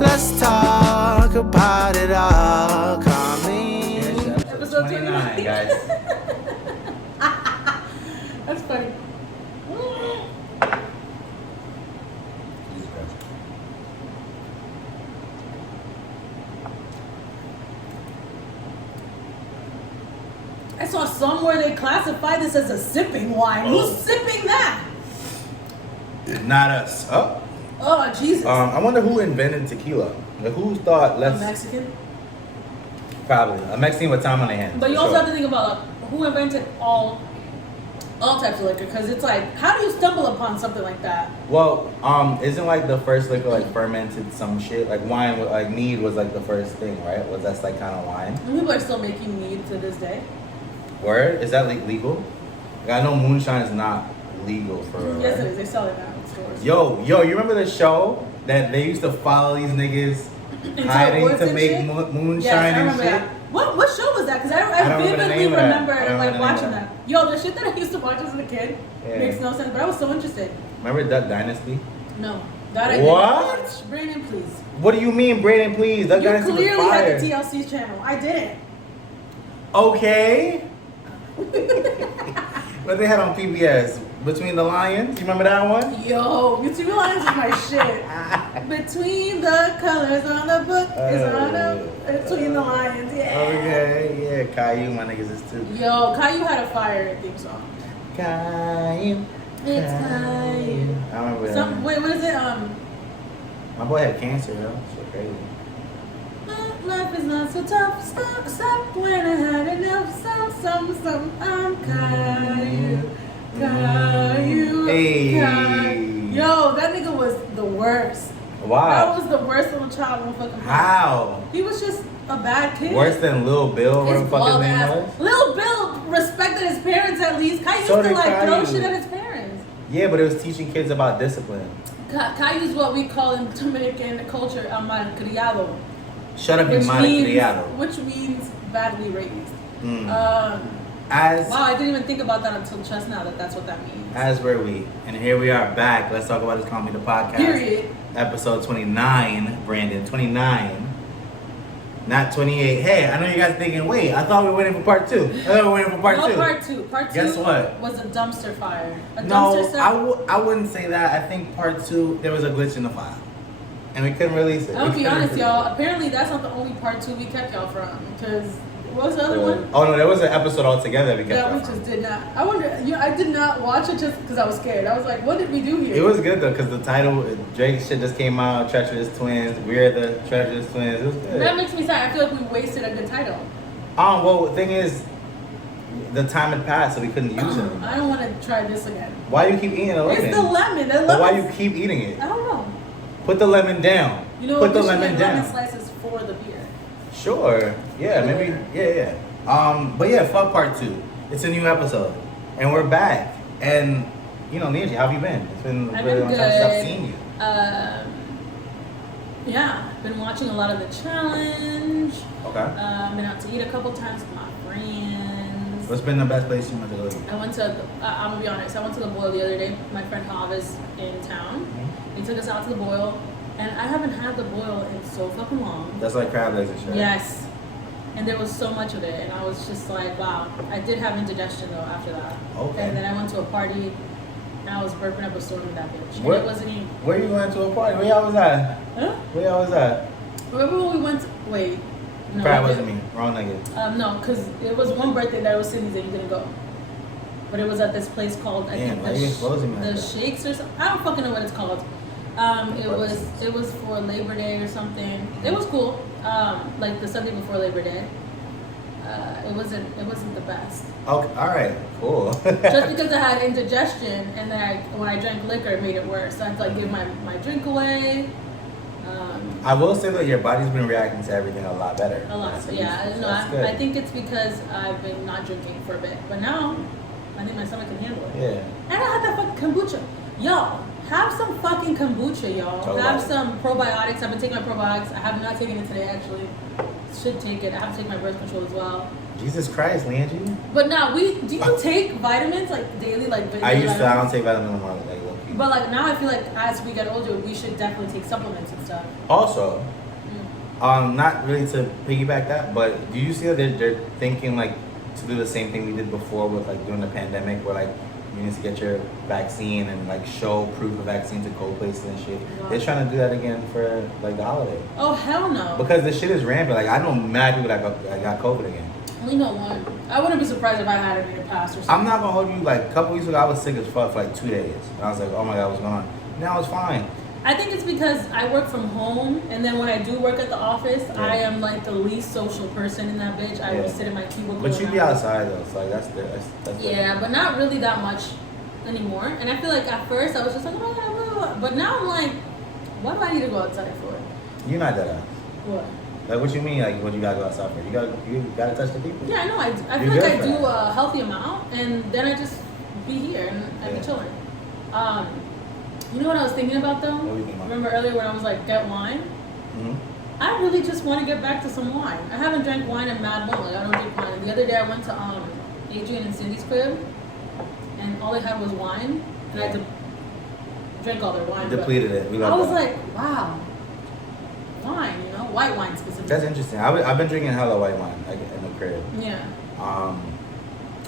Let's talk about it all. Call me. Episode 29, guys. That's funny. I saw somewhere they classified this as a sipping wine. Who's sipping that? Not us. Oh. Oh, Jesus. I wonder who invented tequila. Like, who thought A let's Mexican? probably a Mexican with time on their hands. But you for also sure. have to think about like, who invented all types of liquor, because it's like, how do you stumble upon something like that? Well, isn't like the first liquor like fermented some shit? Like wine, like mead was like the first thing, right? Was that like kind of wine? And people are still making mead to this day. Word? Is that like legal? Like, I know moonshine is not legal for real. Yes, right? it is. They sell it now in stores. Yo, you remember the show that they used to follow these niggas Into the hiding woods to and make shit? moonshine Yes, I and remember shit? that. What show was that? Because I I don't remember the vividly name of that. remember I don't like remember the name watching of that. Yo, the shit that I used to watch as a kid Yeah. makes no sense, but I was so interested. Remember Duck Dynasty? No. That I did What? not watch. Brandon, please. What do you mean, Brayden, please? Duck You Dynasty was clearly fire. had the TLC channel. I didn't. Okay. What they had on PBS? Between the Lions? You remember that one? Yo, Between the Lines is my shit. Between the colors on the book is on the Between the Lines, yeah. Okay, yeah, Caillou, my niggas is too. Yo, Caillou had a fire theme song. Caillou. It's Caillou. I remember that. Wait, what is it? My boy had cancer, yo. So crazy. Life is not so tough. Stop when I had enough. Some. I'm Caillou. Caillou. Hey. Caillou. Yo, that nigga was the worst. Wow. That was the worst little child on fucking planet. How? He was just a bad kid. Worse than Lil Bill, whatever His the fuck his bald name ass. was? Lil Bill respected his parents at least. Caillou So used to did like throw Caillou. shit at his parents. Yeah, but it was teaching kids about discipline. Caillou's what we call in Dominican culture malcriado. Shut up, you malcriado. Which means badly raised. Mm. Wow, As I didn't even think about that until just now that's what that means. as were we. And here we are back. Let's talk about this Call Me the Podcast. Period. Episode 29, Brandon. 29. Not 28. Hey, I know you guys thinking, wait, I thought we were waiting for part 2. I thought we were waiting for part 2. No, part two. Part 2 Guess what? was a dumpster fire. A No, dumpster set. I wouldn't say that. I think part 2, there was a glitch in the file. And we couldn't release it. I'll be honest, y'all. Apparently, that's not the only part 2 we kept y'all from. Because what was the other one? Oh, no, there was an episode altogether we kept Yeah, we out from. just did not. I wonder. I did not watch it just because I was scared. I was like, what did we do here? It was good though, because the title, Drake shit just came out, Treacherous Twins, We're the Treacherous Twins. It was good. That makes me sad. I feel like we wasted a good title. Well, the thing is, the time had passed, so we couldn't use it. I don't want to try this again. Why you keep eating the lemon? It's the lemon. The But why lemon. you keep eating it? I don't know. Put the lemon down. You know Put what? the We should lemon get down. lemon slices for the beer. Sure. Yeah, maybe. Yeah. But yeah, fuck part 2. It's a new episode, and we're back. And Nancy, how have you been? It's been a I've really been long time since I've good. seen you. Yeah, been watching a lot of the challenge. Okay. Been out to eat a couple times with my friends. What's been the best place you went to go eat? I went to. I'm gonna be honest. I went to the Boil the other day. My friend Hav is in town. He took us out to the Boil, and I haven't had the Boil in so fucking long. That's like crab legs and shit. Yes. And there was so much of it, and I was just like, wow. I did have indigestion though after that. Okay. And then I went to a party, and I was burping up a storm in that bitch. And What? it wasn't even. Where you went to a party? Where y'all was at? Huh? Where y'all was at? Remember when we went? Wait. No. Probably we wasn't me. Wrong nigga. No, because it was one birthday that was Sydney's and you didn't go. But it was at this place called I Damn, think why you exposing me like the that? Shakes or something. I don't fucking know what it's called. It was for Labor Day or something. It was cool. Like the Sunday before Labor Day. It wasn't the best. Okay, all right, cool. Just because I had indigestion and then when I drank liquor, it made it worse. So I had to like give my drink away. I will say that your body's been reacting to everything a lot better. A lot. That's Yeah. good. No, That's good. I think it's because I've been not drinking for a bit. But now, I think my stomach can handle it. Yeah. And I had that fucking kombucha. Y'all, have some fucking kombucha, y'all. Totally. Have some probiotics. I've been taking my probiotics. I have not taken it today, actually. Should take it. I have to take my birth control as well. Jesus Christ, Langy. But now, do you take vitamins, like, daily? Like, I used to, I vitamins? don't take vitamin no more, like low key. But, like, now I feel like as we get older, we should definitely take supplements and stuff. Also, not really to piggyback that, but do you see that they're thinking like to do the same thing we did before with like during the pandemic, where like you need to get your vaccine and like show proof of vaccine to go places and shit. Wow. They're trying to do that again for like the holiday. Oh hell no! Because the shit is rampant. Like I know mad people that got COVID again. We know one. I wouldn't be surprised if I had it in the past or something. I'm not gonna hold you. Like a couple weeks ago, I was sick as fuck for like 2 days, and I was like, oh my god, what's going on? Now it's fine. I think it's because I work from home, and then when I do work at the office, Yeah. I am like the least social person in that bitch. I Yeah. would sit in my cubicle. But you and be I would- outside though, so like that's Yeah, but not really that much anymore. And I feel like at first I was just like, oh my god, blah, blah, blah. But now I'm like, what do I need to go outside for? You're not that ass. What? Like what you mean? Like what you gotta go outside for? You gotta touch the people. Yeah, I know. I You're feel like good I for do that. a healthy amount, and then I just be here and I Yeah. be chilling. You know what I was thinking about though? What were you thinking about? Remember earlier when I was like, get wine? Mm-hmm. I really just want to get back to some wine. I haven't drank wine in mad long. Like I don't drink wine. And the other day I went to Adrian and Cindy's crib, and all they had was wine, and I had to drink all their wine. but Depleted it. We I love was that. like, wow, wine. You know, white wine specifically. That's interesting. I've been drinking hella white wine like in the crib. Yeah.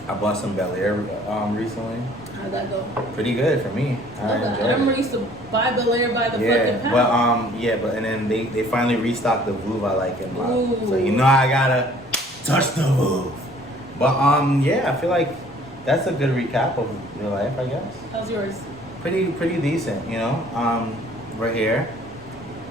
I bought some Bel Air recently. How'd that go? Pretty good for me. I love that. I remember I used to buy Bel Air by the fucking Yeah, pound. but and then they finally restocked the Vouv I like in my, Ooh. so you know I gotta touch the Vouv. But yeah, I feel like that's a good recap of your life, I guess. How's yours? Pretty decent, you know. We're here,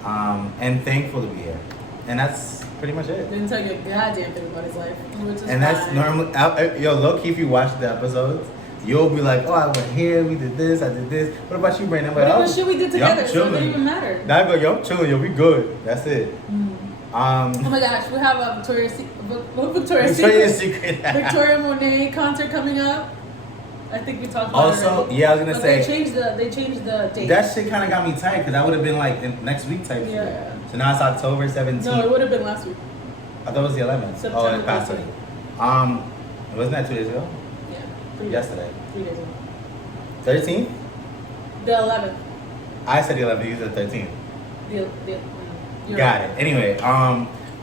and thankful to be here, and that's pretty much it. Didn't tell you a goddamn thing about his life, which is And that's fine. normally, yo, low key, if you watch the episodes, you'll be like, oh, I went here, we did this, I did this. What about you, Brandon? But it oh, was shit we did together, yup, so it chilling. didn't even matter. Now I go, yo, I'm chilling, yo, we good. That's it. Oh my gosh, we have a Victoria's Secret Victoria Monét concert coming up. I think we talked about it. Also, already. yeah, I was gonna But say they changed the date. that shit kind of got me tight because that would have been like next week type Yeah. shit. So now it's October 17th. No, it would have been last week. I thought it was the 11th. September Oh, it passed 14th. already. Wasn't that 2 days ago? Yeah. 3 days. Yesterday. 3 days ago. 13th? The 11th. I said the 11th. You said 13th. You're Got right. it. Anyway,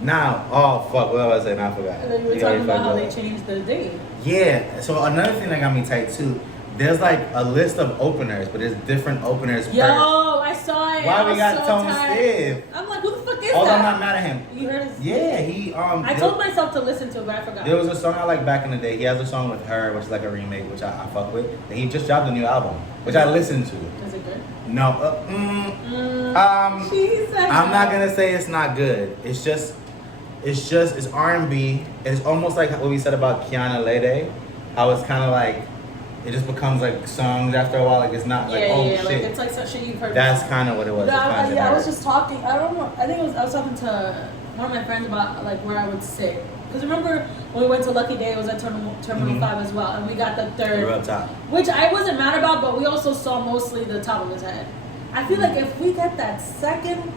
now, oh fuck, what was I saying? I forgot. And then we were You talking already about how fucked they up. changed the date. Yeah. So another thing that got me tight too. There's like a list of openers, but there's different openers Yo, first. I saw it. Why I we was got so Tone tired. Steve? I'm like, who the fuck is Although that? I'm not mad at him. You heard his? Yeah, he I told myself to listen to it, but I forgot. There was a song I like back in the day. He has a song with her, which is like a remake, which I fuck with. And he just dropped a new album, which I listened to. Is it good? No, She's like, I'm not gonna say it's not good. It's R&B. It's almost like what we said about Kiana Lede, how it's kind of like it just becomes like songs after a while. Like it's not like yeah, shit. like it's like such shit you've heard. That's before. kind of what it was. It's kinda Yeah, I was generic. just talking. I don't know. I think I was talking to one of my friends about like where I would sit. Because remember when we went to Lucky Day, it was at Terminal Mhm. 5 as well, and we got the third. You're up top. Which I wasn't mad about, but we also saw mostly the top of his head. I feel like if we get that second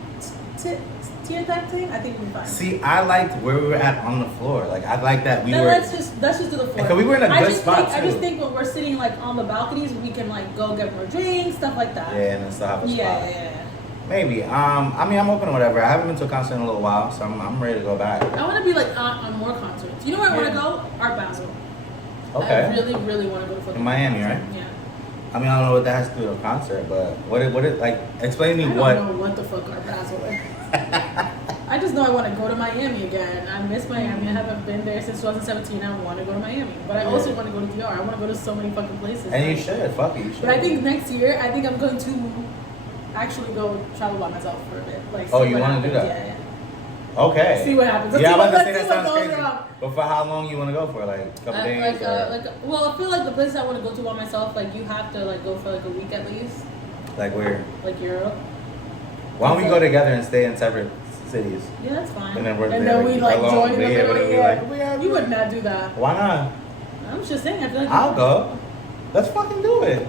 tier type thing, I think we'll be fine. See, I liked where we were at on the floor. Like I like that we Then were. let's just do the floor. Because we were in a good spot, I just too. think when we're sitting like on the balconies, we can like go get more drinks, stuff like that. Yeah, and then still have a spot. Yeah. Maybe. I mean, I'm open to whatever. I haven't been to a concert in a little while, so I'm ready to go back. I want to be like on more concerts. You know where I want to Yeah. go? Art Basel. Okay. I really, really want to go to fucking In Miami, concert. right? Yeah. I mean, I don't know what that has to do with a concert, but what it like? Explain to I me don't what. know what the fuck Art Basel is. I just know I want to go to Miami again. I miss Miami. I haven't been there since 2017. I want to go to Miami, but I also Yeah. want to go to DR. I want to go to so many fucking places. And you should. Fuck it, you should. But I think next year, I think I'm going to actually go travel by myself for a bit. Like, Oh, see you what wanna do happens. that? Yeah. Okay. See what happens. Let's Yeah, see I'm what- about to let's say see that what sounds goes crazy. around. But for how long you want to go for? Like a couple days? or Well, I feel like the places I want to go to by myself, like you have to like go for like a week at least, like where? like Europe. Why don't we go together and stay in separate cities? Yeah, that's fine. And then we're there, we like, like alone. join in the Yeah, middle. but we Yeah, like- you would not do that. Why not? I'm just saying. I feel like I'll go. Let's fucking do it.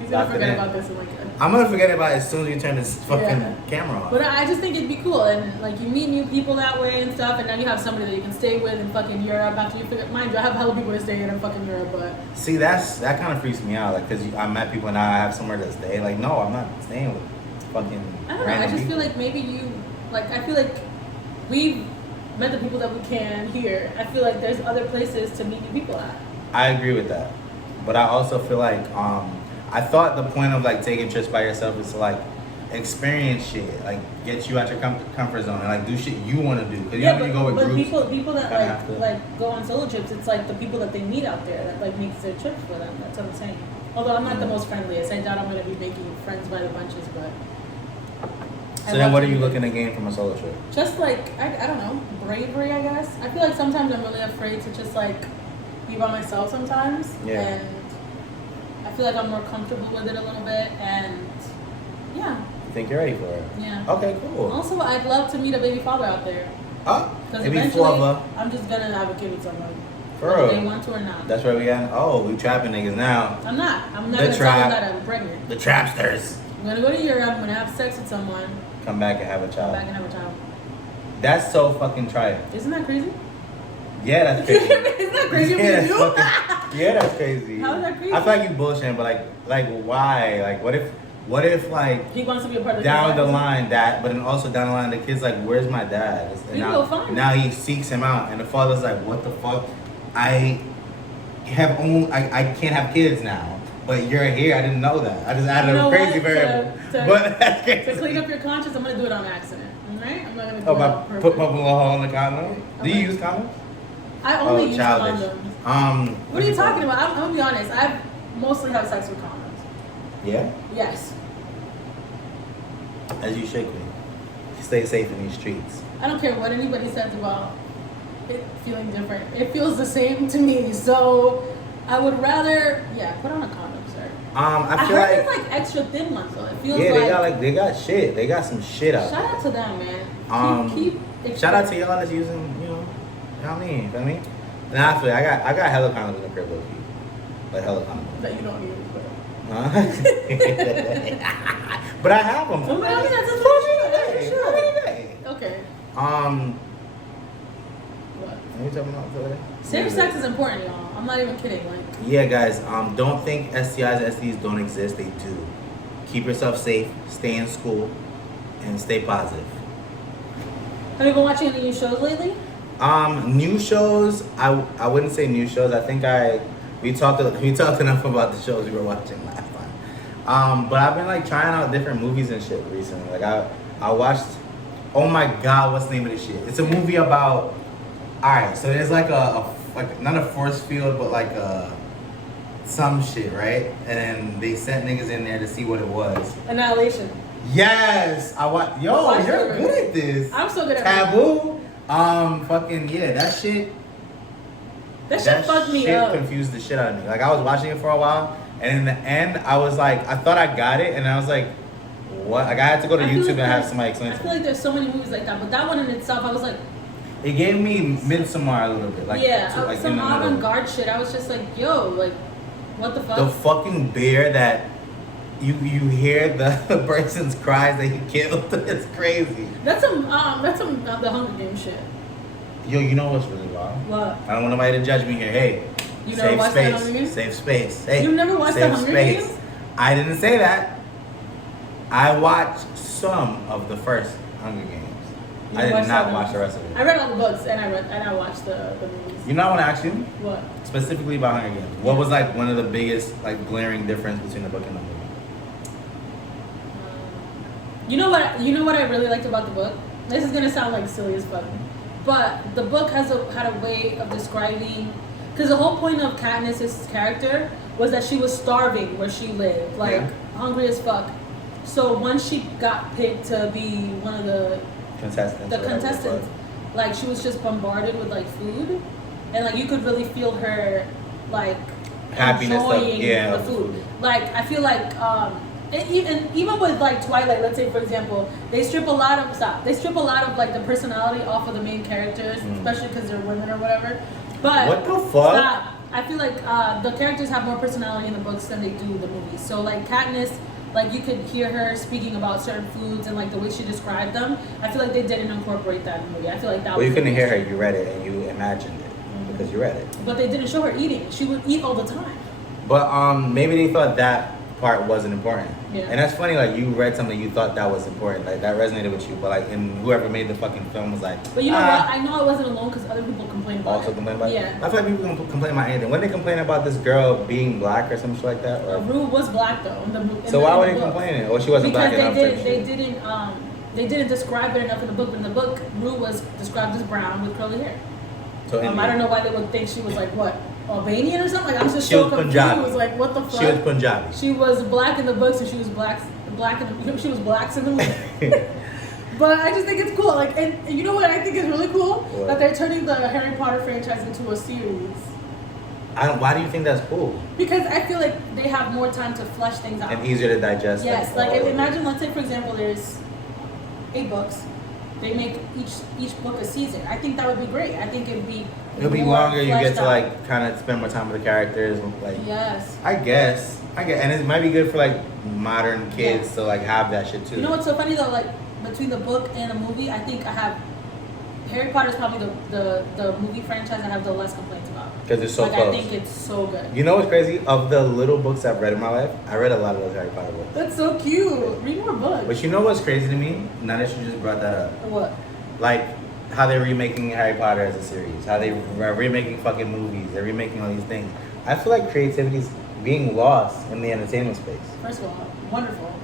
He's gonna Lock it forget in. about this in like I'm gonna forget about it as soon as you turn this fucking Yeah. camera off. But I just think it'd be cool, and like you meet new people that way and stuff, and now you have somebody that you can stay with in fucking Europe after you figure. Mind you, I have hella people to stay in fucking Europe, but See, that kind of freaks me out. Like, cause I met people and now I have somewhere to stay. Like, no, I'm not staying with fucking. I don't know. I random just feel people. like maybe you, like, I feel like we've met the people that we can here. I feel like there's other places to meet new people at. I agree with that, but I also feel like I thought the point of like taking trips by yourself is to like experience shit, like get you out your comfort zone and like do shit you want to do. Cause you know when you go with but groups, people that kinda have to- like go on solo trips, it's like the people that they meet out there that like makes their trips for them. That's what I'm saying. Although I'm not the most friendliest, I doubt I'm gonna be making friends by the bunches, but. So then, what are you looking to gain from a solo trip? Just like I don't know, bravery, I guess. I feel like sometimes I'm really afraid to just like be by myself sometimes, Yeah. and I feel like I'm more comfortable with it a little bit, and yeah, You think you're ready for it? yeah. Okay, cool. Also, I'd love to meet a baby father out there. Oh, Because maybe eventually, Flava. I'm just gonna have a kid with someone. For Whether real. they want to or not. That's where we at. Oh, we trapping niggas now. I'm not. I'm not The gonna trap. tell them that I'm pregnant. The trapsters. I'm gonna go to Europe. I'm gonna have sex with someone. Come back and have a Come child. back and have a child. That's so fucking trite. Isn't that crazy? Yeah, that's crazy. Isn't that crazy yeah, for that's you? fucking- yeah, that's crazy. How is that crazy? I feel like you bullshitting, but like why? Like what if like He wants to be a part of down the kid's life. line that, but then also down the line the kid's like, where's my dad? And You now, go find him. now he seeks him out, and the father's like, what the fuck? I can't have kids now, but you're here. I didn't know that. I just added You know a crazy what? variable. To- But that's crazy. To clean up your conscience, I'm gonna do it on accident. Alright? I'm not gonna do Oh, it by on purpose. put my little hole in the condom. Do you Okay. use condoms? I only use childish. condoms. What are you talking about? I'm gonna be honest. I mostly have sex with condoms. Yeah, Yes. as you should be. Stay safe in these streets. I don't care what anybody says about it feeling different. It feels the same to me. So I would rather, put on a condom, sir. I feel heard like there's like extra thin ones though. It feels they got shit. They got some shit out. Shout there. out to them, man. Keep Shout out to y'all that's using, you know what I mean? Feel me? Nah, I feel like I got hella condoms in the crib, low key. Like hella condoms. that you don't use, but. But I have them. Well, I mean, that's a good shit. Okay. What? What are you talking about today? Safe sex is important, y'all. I'm not even kidding. Like, Yeah, guys. Don't think STIs and STDs don't exist. They do. Keep yourself safe. Stay in school, and stay positive. have you been watching any new shows lately? New shows. I wouldn't say new shows. I think we talked enough about the shows we were watching last time. But I've been like trying out different movies and shit recently. Like I watched. Oh my god, what's the name of this shit? It's a movie about. Alright, so there's like like not a force field, but like some shit, right? And then they sent niggas in there to see what it was. Annihilation. Yes, Yo, Watch you're it. good at this. I'm so good at Taboo. Fucking yeah, that shit. That shit fucked me up. Confused the shit out of me. Like I was watching it for a while, and in the end, I was like, I thought I got it, and I was like, what? Like I had to go to I feel YouTube like and have there's- somebody explain I to feel me. like there's so many movies like that, but that one in itself, I was like, It gave me Midsommar a little bit, like like some in the middle. avant-garde shit. I was just like, yo, like, what the fuck? The fucking bear that you hear the person's cries that he killed. It's crazy. That's some the Hunger Games shit. Yo, you know what's really wild? What? I don't want nobody to judge me here. Hey, You never safe watched the space. Hunger Games? Safe space. Hey, You've never watched the safe Hunger space. Games? I didn't say that. I watched some of the first Hunger Games. You I did watched not all watch the- the rest of it. I read all the books and I watched the movies. You know, I want to ask you What? specifically about Hunger Games. What was like one of the biggest like glaring difference between the book and the movie? You know what? You know what I really liked about the book. This is gonna sound like silly as fuck, but the book had a way of describing, because the whole point of Katniss's character was that she was starving where she lived, like hungry as fuck. So once she got picked to be one of the Contestants. or whatever it contestants, was. like she was just bombarded with like food, and like you could really feel her like Happiness of- enjoying yeah, the of the food. food. Like I feel like and even with like Twilight, let's say for example, they strip a lot of like the personality off of the main characters, especially because they're women or whatever. But What the fuck? stop. I feel like the characters have more personality in the books than they do in the movies. So like Katniss, like you could hear her speaking about certain foods and like the way she described them. I feel like they didn't incorporate that in the movie. I feel like that. Well, you was couldn't hear her. You read it and you imagined it because you read it. But they didn't show her eating. She would eat all the time. But maybe they thought that part wasn't important. Yeah. And that's funny, like you read something you thought that was important, like that resonated with you, but like and whoever made the fucking film was like, But you know what? I know I wasn't alone because other people complained about also it. complain about it. Yeah. I feel like people can complain about anything. When they complain about this girl being black or some shit like that, or Rue was black though. so why were they complaining? Or she wasn't because black enough. they didn't describe it enough in the book. But in the book, Rue was described as brown with curly hair. So I don't know why they would think she was like what, Albanian or something. Like I'm just she so was confused. Punjabi. Like what the fuck? She was Punjabi. She was black in the book, so she was black in the, she was blacks in the movie. But I just think it's cool. Like, and you know what I think is really cool? What? That they're turning the Harry Potter franchise into a series. Why do you think that's cool? Because I feel like they have more time to flesh things out. And easier to digest. Yes, like imagine, let's say for example, there's 8 books. They make each book a season. I think that would be great. I think it'd be longer. You get to out. like kind of spend more time with the characters. Like Yes. I guess, and it might be good for like modern kids to like have that shit too. You know what's so funny though? Like between the book and the movie, I think I have Harry Potter is probably the movie franchise I have the less complaints about. Because it's so like, close. I think it's so good. You know what's crazy? Of the little books I've read in my life, I read a lot of those Harry Potter books. That's so cute. Read more books. But you know what's crazy to me? Now that you just brought that up. What? Like how they're remaking Harry Potter as a series, how they are remaking fucking movies, they're remaking all these things. I feel like creativity's being lost in the entertainment space. First of all, wonderful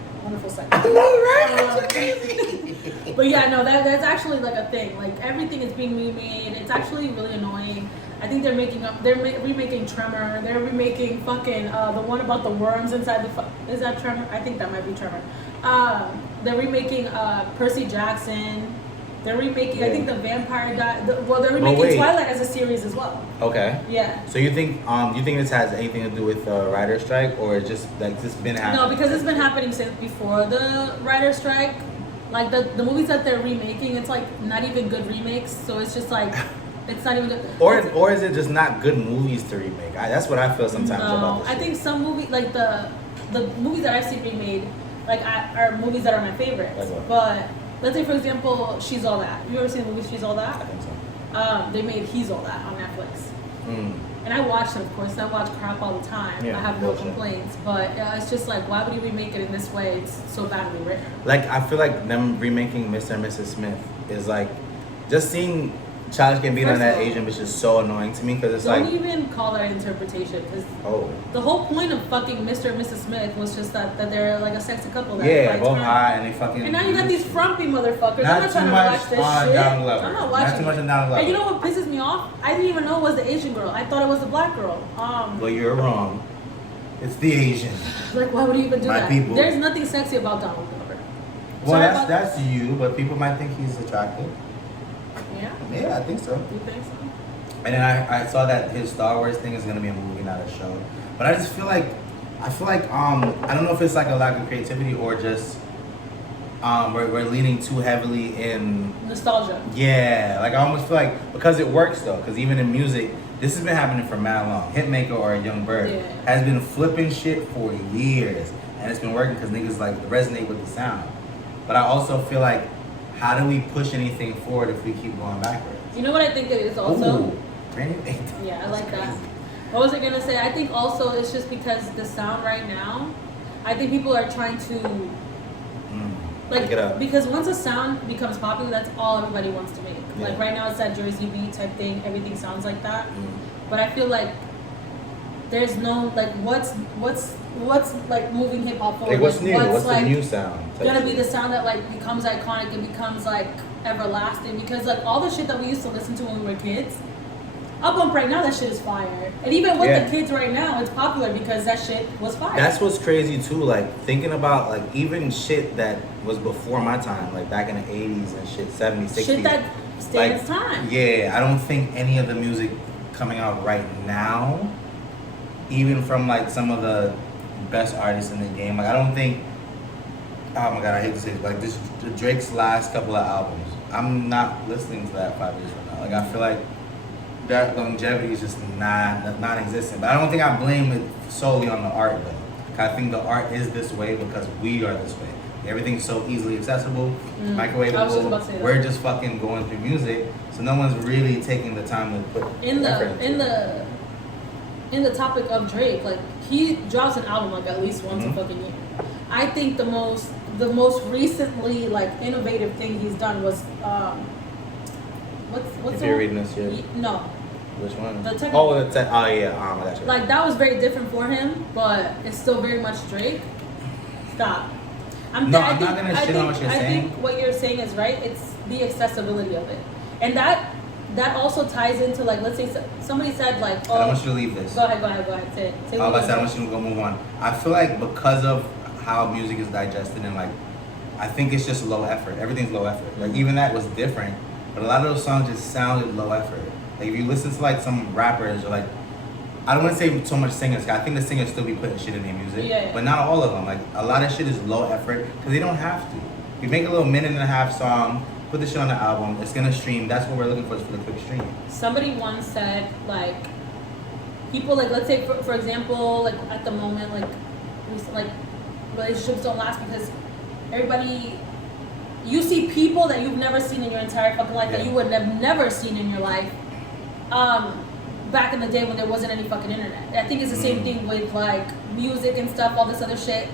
sex. I know, right? That's crazy. But yeah, no, that's actually like a thing. Like everything is being remade. It's actually really annoying. I think they're remaking Tremor. They're remaking fucking the one about the worms inside the. Is that Tremor? I think that might be Tremor. They're remaking Percy Jackson. They're remaking. I think the vampire guy. They're remaking Twilight as a series as well. Okay. Yeah. So you think this has anything to do with the writer's strike, or it's just like this been happening? No, because it's been happening since before the writer's strike. Like the movies that they're remaking, it's like not even good remakes. So it's just like it's not even good. Or is it just not good movies to remake? That's what I feel sometimes about this. I think some movies like the movies that I've seen remade, like are movies that are my favorites. Like what? But let's say for example, She's All That. You ever seen the movie She's All That? I think so. They made He's All That on Netflix. Mm. And I watched it, of course. I watch crap all the time. Yeah, I have no bullshit. complaints. But it's just like, why would you remake it in this way? It's so badly written. Like I feel like them remaking Mr. and Mrs. Smith is like just seeing Childish Gambino First on that of all, Asian bitch is so annoying to me because it's Don't like even call that interpretation. Because oh the whole point of fucking Mr. and Mrs. Smith was just that they're like a sexy couple. That yeah, fights both crime. high and they fucking. And now you got these frumpy motherfuckers. Not I'm not too trying to much watch this on shit. down level. I'm not Not watching too much it. on down level. And you know what pisses me off? I didn't even know it was the Asian girl. I thought it was the black girl. Well, you're wrong. It's the Asian. Like, why would you even do My that? people. There's nothing sexy about Donald Glover. Well, Sorry about that's you, but people might think he's attractive. Yeah. Yeah, I think so. You think so? And then I saw that his Star Wars thing is gonna be a movie, not a show. But I just feel like I don't know if it's like a lack of creativity or just we're leaning too heavily in Nostalgia. yeah. Like I almost feel like because it works though, because even in music, this has been happening for mad long. Hitmaker or Young Bird Yeah. has been flipping shit for years, and it's been working because niggas like resonate with the sound. But I also feel like how do we push anything forward if we keep going backwards? You know what I think it is also? Ooh. Yeah, I like that. Crazy. What was I gonna say? I think also it's just because the sound right now, I think people are trying to Pick it up. because once a sound becomes popular, that's all everybody wants to make. Yeah. Like right now it's that Jersey beat type thing, everything sounds like that. Mm. But I feel like there's no like what's like moving hip hop forward. Like what's new? What's like, the new sound? gonna be the sound that like becomes iconic and becomes like everlasting because like all the shit that we used to listen to when we were kids, up bump right now that shit is fire. And even with the kids right now, it's popular because that shit was fire. That's what's crazy too. Like thinking about like even shit that was before my time, like back in the 80s and shit, 70s, 60s. Shit that stands time. Yeah, I don't think any of the music coming out right now, even from like some of the best artists in the game, like I don't think. Oh my god, I hate to say it, like this Drake's last couple of albums. I'm not listening to that 5 years from now. Like I feel like that longevity is just non-existent. But I don't think I blame it solely on the art though. I think the art is this way because we are this way. Everything's so easily accessible, microwavable. We're just fucking going through music, so no one's really taking the time to put effort into it. in the topic of Drake, like he drops an album like at least once Mm-hmm. a fucking year. I think the most recently like innovative thing he's done was what's If the you're one? reading this shit. No, Which one? The technical- Oh, I got you. like that was very different for him, but it's still very much Drake. Stop. I'm not gonna shit on what you're I saying. think what you're saying is right. It's the accessibility of it, and that also ties into like, let's say somebody said like, I don't want you to leave this. Go ahead. Say I what was about to say, I you want you to go move on. I feel like because of how music is digested and like, I think it's just low effort. Everything's low effort. Like even that was different, but a lot of those songs just sounded low effort. Like if you listen to like some rappers or like, I don't want to say so much singers. I think the singers still be putting shit in their music, Yeah. but not all of them. Like a lot of shit is low effort because they don't have to. You make a little minute and a half song, put the shit on the album. It's gonna stream. That's what we're looking for, is for the quick stream. Somebody once said like, people like, let's say for example, like at the moment like relationships don't last because everybody, you see people that you've never seen in your entire fucking life, that Yeah. you would have never seen in your life back in the day when there wasn't any fucking internet. I think it's the same thing with like music and stuff, all this other shit.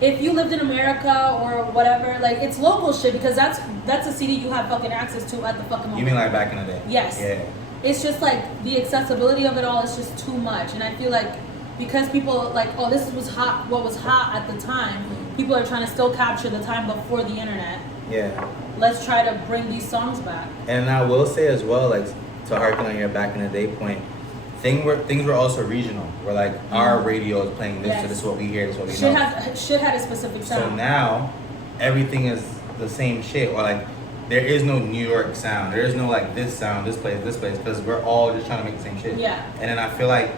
If you lived in America or whatever, like it's local shit because that's a CD you have fucking access to at the fucking moment. You mean like back in the day? Yes. Yeah. It's just like the accessibility of it all is just too much, and I feel like because people like, oh, this was hot, what was hot at the time, people are trying to still capture the time before the internet. Yeah. Let's try to bring these songs back. And I will say as well, like to harken on your back in the day point, things were also regional. Where like our radio is playing this, so Yes. this is what we hear, this is what we Shit know. had a specific So sound. now everything is the same shit, or like there is no New York sound. There is no like this sound, this place, because we're all just trying to make the same shit. Yeah. And then I feel like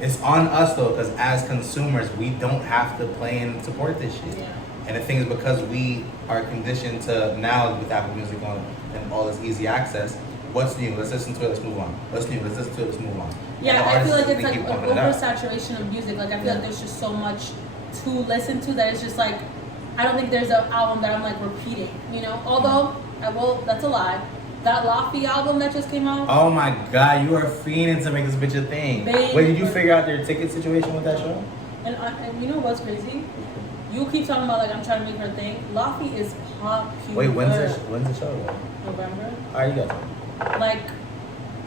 it's on us though, because as consumers, we don't have to play and support this shit. Yeah. And the thing is, because we are conditioned to now with Apple Music on and all this easy access, what's new? Let's listen to it, let's move on. What's new? Let's listen to it, let's move on. Yeah, And the I feel artists, like it's they like keep an pumping it out. oversaturation of music. Like I feel like there's just so much to listen to that it's just like, I don't think there's an album that I'm like repeating, you know? Although, that's a lie. That Laffy album that just came out. Oh my god, you are fiending to make this bitch a thing. Babe. Wait, did you figure out their ticket situation with that show? And you know what's crazy? You keep talking about like I'm trying to make her thing. Laffy is popular. Wait, when's the show though? November. Alright, you got Like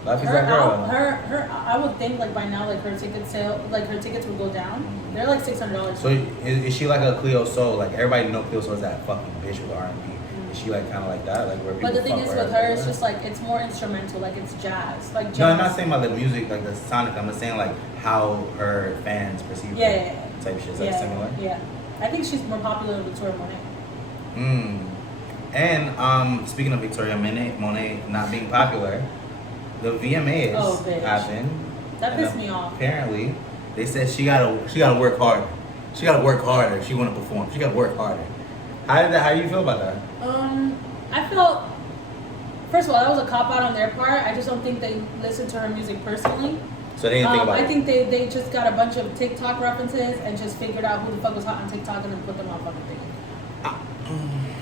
Laffy's her, that girl. her, I would think like by now like her ticket sale, like her tickets would go down. They're like $600. So is she like a Cleo Soul? Like everybody know Cleo Soul is that fucking bitch with R&B. Is she like kind of like that? Like where people But the thing fuck is with with her, it's like just like it's more instrumental, like it's jazz, like jazz. No, I'm not saying about the music, like the sonic. I'm just saying like how her fans perceive Yeah, her yeah, yeah. type shit. Is that similar? Yeah, I think she's more popular than Victoria Monét. And speaking of Victoria Monet not being popular, the VMAs Oh, bitch. happened. That and pissed me off. Apparently, they said she gotta work harder. She gotta work harder if she wanna perform. She gotta work harder. How do you feel about that? I felt, first of all, that was a cop out on their part. I just don't think they listened to her music personally. So they didn't think about I it. think they just got a bunch of TikTok references and just figured out who the fuck was hot on TikTok and then put them on fucking thing.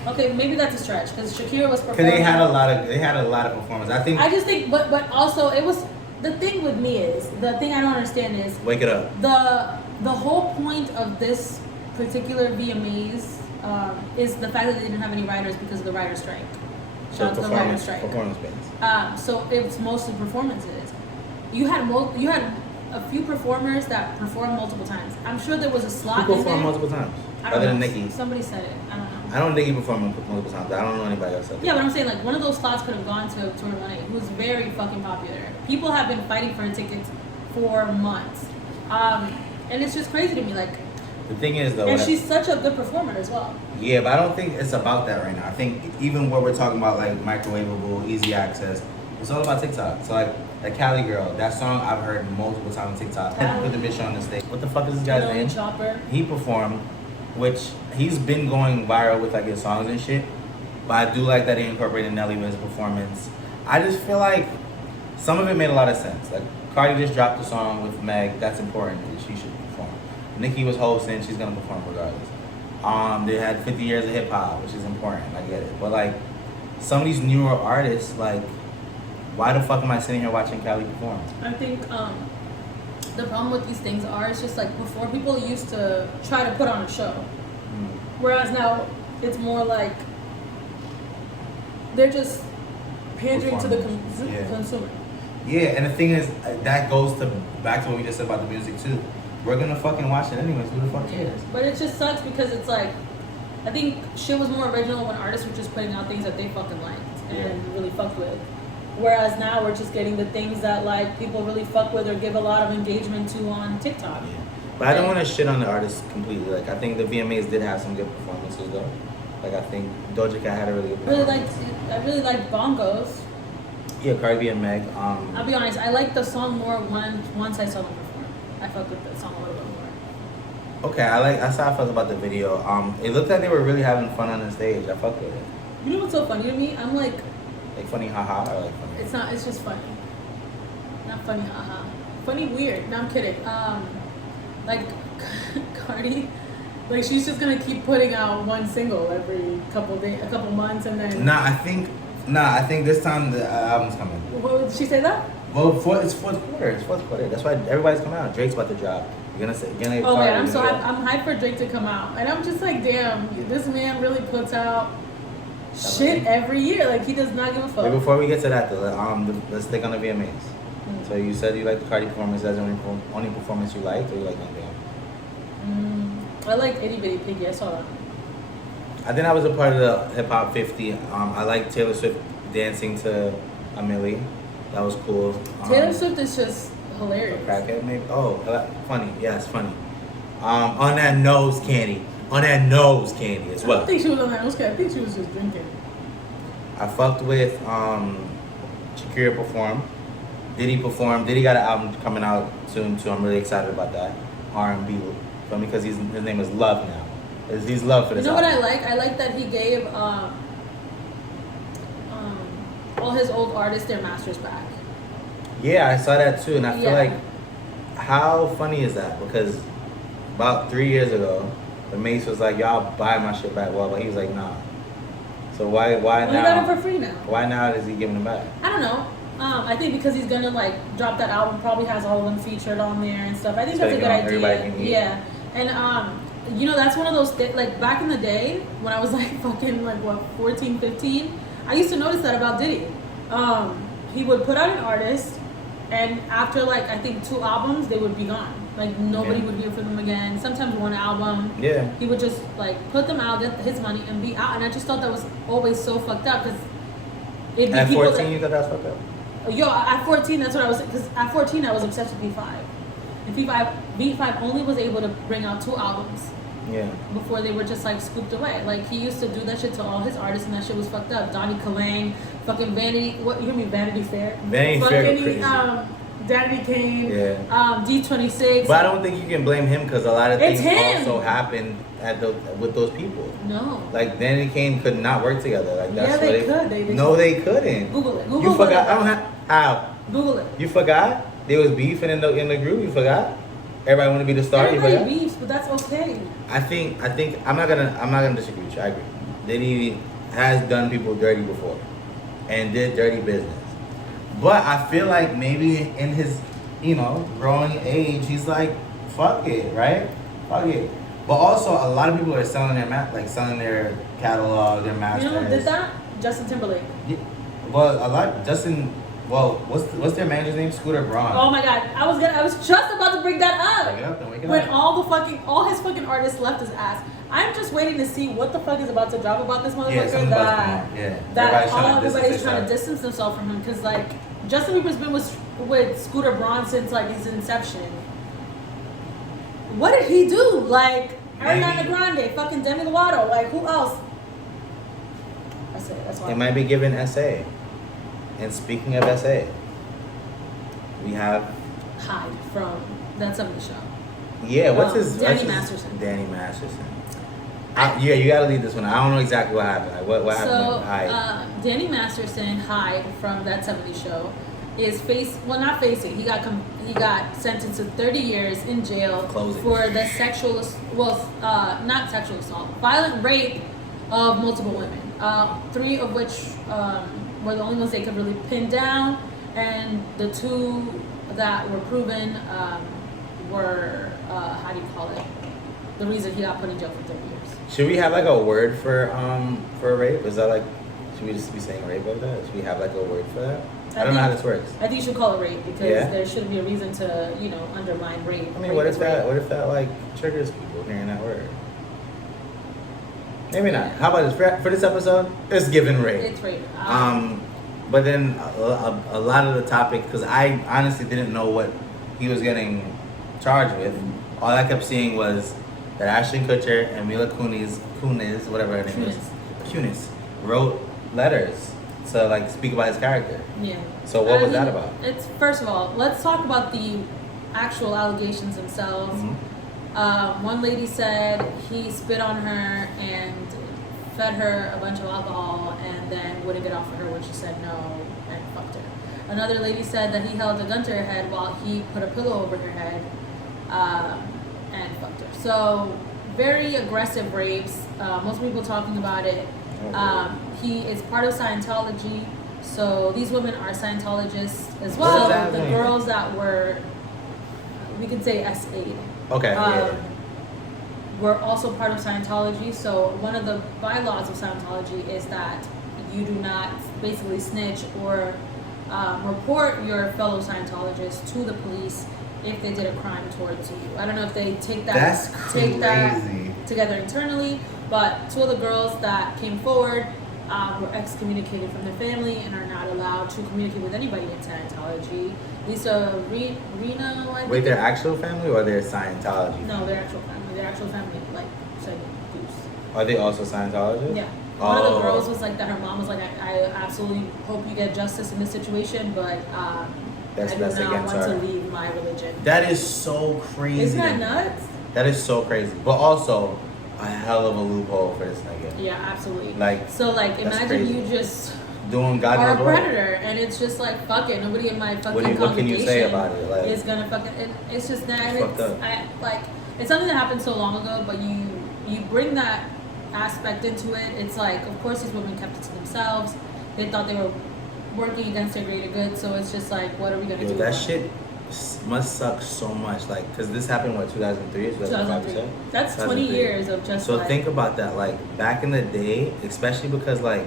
Okay, maybe that's a stretch because Shakira was performing. Because they had a lot of performance. I think. I just think, but also it was, the thing with me is, the thing I don't understand is Wake it up. the whole point of this particular VMAs is the fact that they didn't have any writers because of the writer's strike. Shout out to the writer's strike. Performance bands. So it's mostly performances. You had a few performers that performed multiple times. I'm sure there was a slot Who in there. performed multiple times? I don't Other know. than Nicki. Somebody said it. I don't know. I don't think he performed multiple times. I don't know anybody else. Yeah, but I'm saying like one of those slots could have gone to Tory Monét, who's very fucking popular. People have been fighting for her tickets for months, and it's just crazy to me. Like, The thing is though. and she's such a good performer as well. Yeah, but I don't think it's about that right now. I think even what we're talking about, like microwavable, easy access, it's all about TikTok. So like that Cali girl, that song I've heard multiple times on TikTok. Cali. Put the bitch on the stage. What the fuck is this guy's Lily name? Chopper. He performed, which he's been going viral with like his songs and shit. But I do like that he incorporated Nelly with his performance. I just feel like some of it made a lot of sense. Like Cardi just dropped a song with Meg. That's important. She should perform. Nicki was hosting. She's gonna perform regardless. They had 50 years of hip hop, which is important. I get it. But like some of these newer artists, like why the fuck am I sitting here watching Cali perform? I think the problem with these things are, it's just like before people used to try to put on a show, whereas now it's more like they're just pandering to the consumer. Yeah, and the thing is, that goes back to what we just said about the music too. We're gonna fucking watch it anyways. Who the fuck cares? But it just sucks because it's like, I think shit was more original when artists were just putting out things that they fucking liked and really fucked with. Whereas now we're just getting the things that like people really fuck with or give a lot of engagement to on TikTok. Yeah. But I don't want to shit on the artists completely. Like, I think the VMAs did have some good performances though. Like, I think Doja Cat had a really good performance. I really liked Bongos. Yeah, Cardi B and Meg. I'll be honest, I liked the song more once I saw them perform. I fucked with the song a little bit more. Okay, that's how I felt about the video. It looked like they were really having fun on the stage. I fucked with it. You know what's so funny to me? I'm like funny haha or like funny? It's not, it's just funny. Not funny haha. Funny weird. No, I'm kidding. Like Cardi, like she's just gonna keep putting out one single every couple months and then I think this time the album's coming. What did she say that? Well, it's fourth quarter. That's why everybody's coming out. Drake's about to drop. You're gonna get Oh yeah, I'm hyped for Drake to come out, and I'm just like, damn, this man really puts out shit every year. Like, he does not give a fuck. Wait, before we get to that though, let's stick on the VMAs. Mm-hmm. So you said you liked the Cardi performance. That's the only performance you liked, or you liked anything else? I liked Itty Bitty Piggy. I saw that. I think I was a part of the Hip Hop 50. I liked Taylor Swift dancing to a Millie. That was cool. Taylor Swift is just hilarious. Crackhead, maybe? Oh, funny. Yeah, it's funny. On that nose candy. On that nose candy as well. I don't think she was on that nose candy. I think she was just drinking. I fucked with Shakira perform. Diddy perform. Diddy got an album coming out soon too. I'm really excited about that. R&B, because his name is Love now. He's Love for this. You know album. what I like? I like that he gave all his old artists their masters back. Yeah, I saw that too, and I feel like, how funny is that? Because about 3 years ago, the Mace was like, "Y'all buy my shit back," well, but he was like, "Nah." So why now? He got it for free now. Why now is he giving them back? I don't know. I think because he's gonna like drop that album, probably has all of them featured on there and stuff. I think that's a good idea. Yeah, and you know, that's one of those like back in the day when I was like fucking like 14, 15. I used to notice that about Diddy. He would put out an artist, and after like I think 2 albums, they would be gone. Like nobody would hear from them again. Sometimes 1 album. Yeah. He would just like put them out, get his money, and be out. And I just thought that was always so fucked up because at 14, you thought that was fucked up? Yo, at 14, that's what I was. Because at 14, I was obsessed with B5. And B5 only was able to bring out 2 albums. Yeah. Before they were just like scooped away. Like he used to do that shit to all his artists, and that shit was fucked up. Donnie Kalang, fucking Vanity. What you hear me? Vanity Fair. Vanity Fair. Fucking Danny Kane. Yeah. D26. But I don't think you can blame him because a lot of things also happened with those people. No. Like Danny Kane could not work together. Like that's they could. They couldn't. Google it. You forgot. I don't have how. Google it. You forgot? There was beefing in the group. You forgot? Everybody want to be the star. Everybody beefs, but that's okay. I think I'm not gonna disagree with you. I agree. Diddy has done people dirty before, and did dirty business. But I feel like maybe in his, growing age, he's like, fuck it, right? Fuck it. But also, a lot of people are selling their catalog, their masters. You know who did that? Justin Timberlake. Yeah. Well, Justin. Well, what's their manager's name? Scooter Braun. Oh my god, I was just about to bring that up. Wake it up. When all his fucking artists left his ass. I'm just waiting to see what the fuck is about to drop about this motherfucker. Everybody's trying to distance themselves from him because like Justin Bieber's been with Scooter Braun since like his inception. What did he do? Like Ariana Grande, fucking Demi Lovato, like who else? That's it. That's why. It might be given SA. And speaking of SA, we have Hyde from That 70s Show. Yeah, Danny Masterson. Danny Masterson. You gotta leave this one. I don't know exactly what happened. Like, what happened with Hyde? Danny Masterson, Hyde from That 70s Show, is not facing. He got sentenced to 30 years in jail for the not sexual assault, violent rape of multiple women. 3 of which were the only ones they could really pin down, and the 2 that were proven were how do you call it? The reason he got put in jail for 30 years. Should we have like a word for rape? Is that like, should we just be saying rape like that? Should we have like a word for that? I don't know how this works. I think you should call it rape because there shouldn't be a reason to, you know, undermine rape. I mean, what if that like triggers people hearing that word? Maybe not. How about this for this episode? It's given rape. It's rape. But then a lot of the topic, because I honestly didn't know what he was getting charged with. All I kept seeing was that Ashton Kutcher and Mila Kunis, whatever her name is, Kunis, wrote letters to like speak about his character. Yeah. So what was that about? It's first of all, let's talk about the actual allegations themselves. Mm-hmm. One lady said he spit on her and fed her a bunch of alcohol and then wouldn't get off of her when she said no and fucked her. Another lady said that he held a gun to her head while he put a pillow over her head and fucked her. So very aggressive rapes. Most people talking about it. He is part of Scientology. So these women are Scientologists as well. The girls that were, we could say S8. Okay. Were also part of Scientology. So one of the bylaws of Scientology is that you do not basically snitch or report your fellow Scientologists to the police if they did a crime towards you. I don't know if they take that together internally, but two of the girls that came forward were excommunicated from their family and are not allowed to communicate with anybody in Scientology. Lisa Reno, I think. Wait, their actual family or their Scientology? No, their actual family. Their actual family, like, said Goose. Are they also Scientologists? Yeah. One of the girls was like that. Her mom was like, I absolutely hope you get justice in this situation, but I do not want to leave my religion. That is so crazy. Isn't that nuts? That is so crazy. But also, a hell of a loophole for this nigga. Yeah, absolutely. Like, so, like, imagine you just doing God are a knows what. predator, and it's just like, fuck it. Nobody in my fucking congregation what can you say about it? Like, is gonna fucking. It's just that. It's something that happened so long ago, but you bring that aspect into it. It's like, of course, these women kept it to themselves. They thought they were working against their greater good, so it's just like, what are we gonna do? That shit must suck so much, like, because this happened, what, 2003? 2003. That's 20 years of just. So think about that, like, back in the day, especially because, like,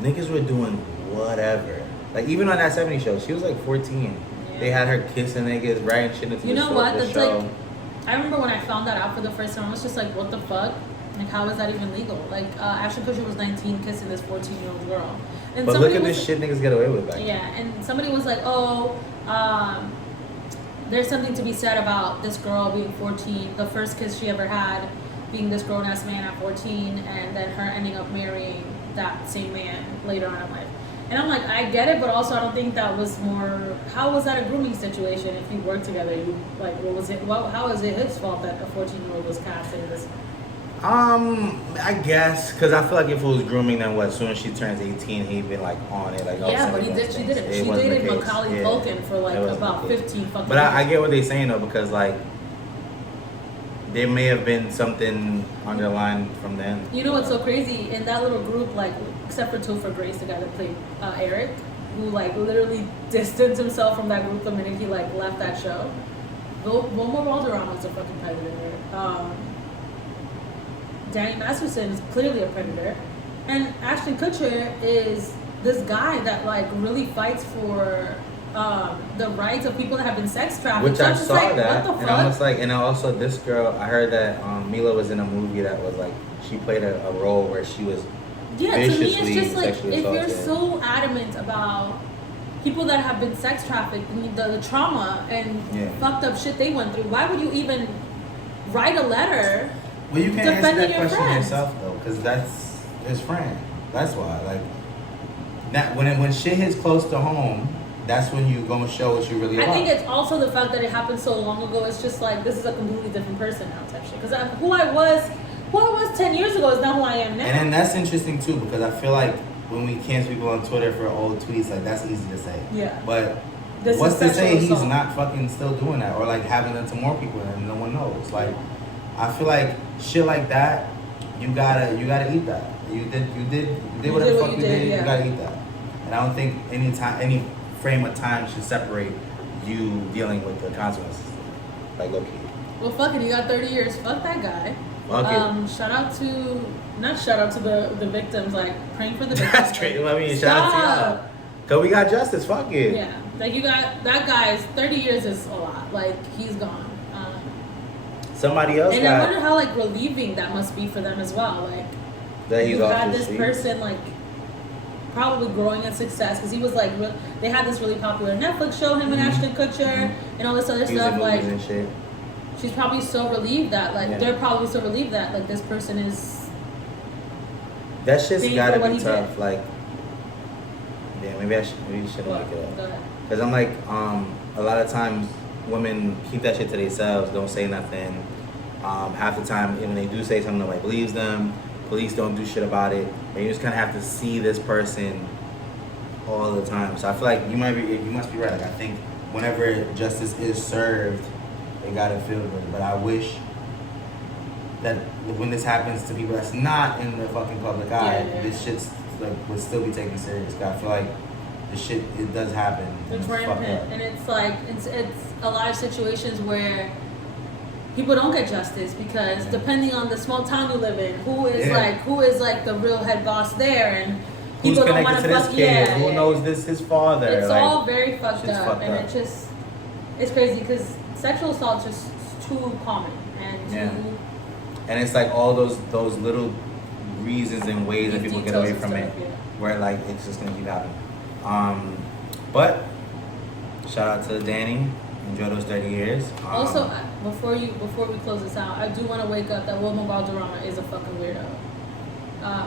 niggas were doing whatever. Like, even on that 70s show, she was like 14. Yeah. They had her kissing niggas, writing shit into the show. That's like, I remember when I found that out for the first time, I was just like, what the fuck? Like, how is that even legal? Like, Ashton Kutcher was 19 kissing this 14-year-old girl. And but look at this shit niggas get away with back then. Yeah, and somebody was like, there's something to be said about this girl being 14, the first kiss she ever had being this grown-ass man at 14, and then her ending up marrying that same man later on in life. And I'm like, I get it, but also I don't think that was more. How was that a grooming situation? If you worked together, you like, what was it? How is it his fault that a 14-year-old was cast into this? I guess because I feel like if it was grooming, then what? As soon as she turns 18, he'd been like on it, like yeah, but she did it. She dated Macaulay Culkin for like about 15 fucking. But I get what they're saying though, because like there may have been something underlined from then. You know what's so crazy? In that little group, like, except for Topher Grace, the guy that played Eric, who like literally distanced himself from that group the minute he like left that show. Wilmer Valderrama was a fucking predator. Danny Masterson is clearly a predator, and Ashton Kutcher is this guy that like really fights for the rights of people that have been sex trafficked. Which so I saw like, that, what the and fuck? I was like, and also this girl, I heard that Mila was in a movie that was like she played a role where she was viciously to me it's just like, if assaulted. you're so adamant about people that have been sex trafficked, the trauma and fucked up shit they went through, why would you even write a letter? Well, you can't answer that question friend. yourself though, because that's his friend. That's why, like, that when shit hits close to home, that's when you gonna show what you really are. I think it's also the fact that it happened so long ago. It's just like, this is a completely different person now, type shit. Because who I was 10 years ago is not who I am now. And then that's interesting too, because I feel like when we cancel people on Twitter for old tweets, like that's easy to say. Yeah. But what's to say he's not fucking still doing that, or like having it to more people and no one knows? Like, I feel like shit like that, you gotta eat that. You did whatever the fuck you did. You gotta eat that. And I don't think any frame of time should separate you dealing with the consequences. Like, low key. Well, fuck it. He got 30 years. Fuck that guy. Fuck it. Shout out to the victims. Like praying for the victims. That's crazy. I mean, shout out to y'all. Cause we got justice. Fuck it. Yeah, like you got that guy's 30 years is a lot. Like he's gone. Somebody else. And I wonder how like relieving that must be for them as well. Like that he's you off had the this street. person like probably growing in success because he was like they had this really popular Netflix show, him and Ashton Kutcher and all this other stuff. Like and shit. She's probably so relieved that they're probably so relieved that like this person is. That shit's gotta be tough. Did. Like, yeah, maybe I shouldn't look it Go up. ahead. Cause I'm like, a lot of times women keep that shit to themselves, don't say nothing. Half the time, when they do say something, nobody believes them. Police don't do shit about it, and you just kind of have to see this person all the time. So I feel like you must be right. Like I think whenever justice is served, they gotta feel good. But I wish that when this happens to people that's not in the fucking public eye, this shit's like would still be taken serious. 'Cause I feel like the shit it does happen. It's fucked rampant, up. and it's like it's a lot of situations where people don't get justice because depending on the small town you live in, who is like the real head boss there, and people Who's don't want connected to to fuck. this kid? Who knows his father? It's like, all very fucked shit's up, fucked and up. it's crazy because sexual assault is just too common and too. And it's like all those little reasons and ways that people get away from it, where like it's just gonna keep happening. But shout out to Danny. Enjoy those 30 years. Also, before we close this out, I do want to wake up that Wilma Valderrama is a fucking weirdo.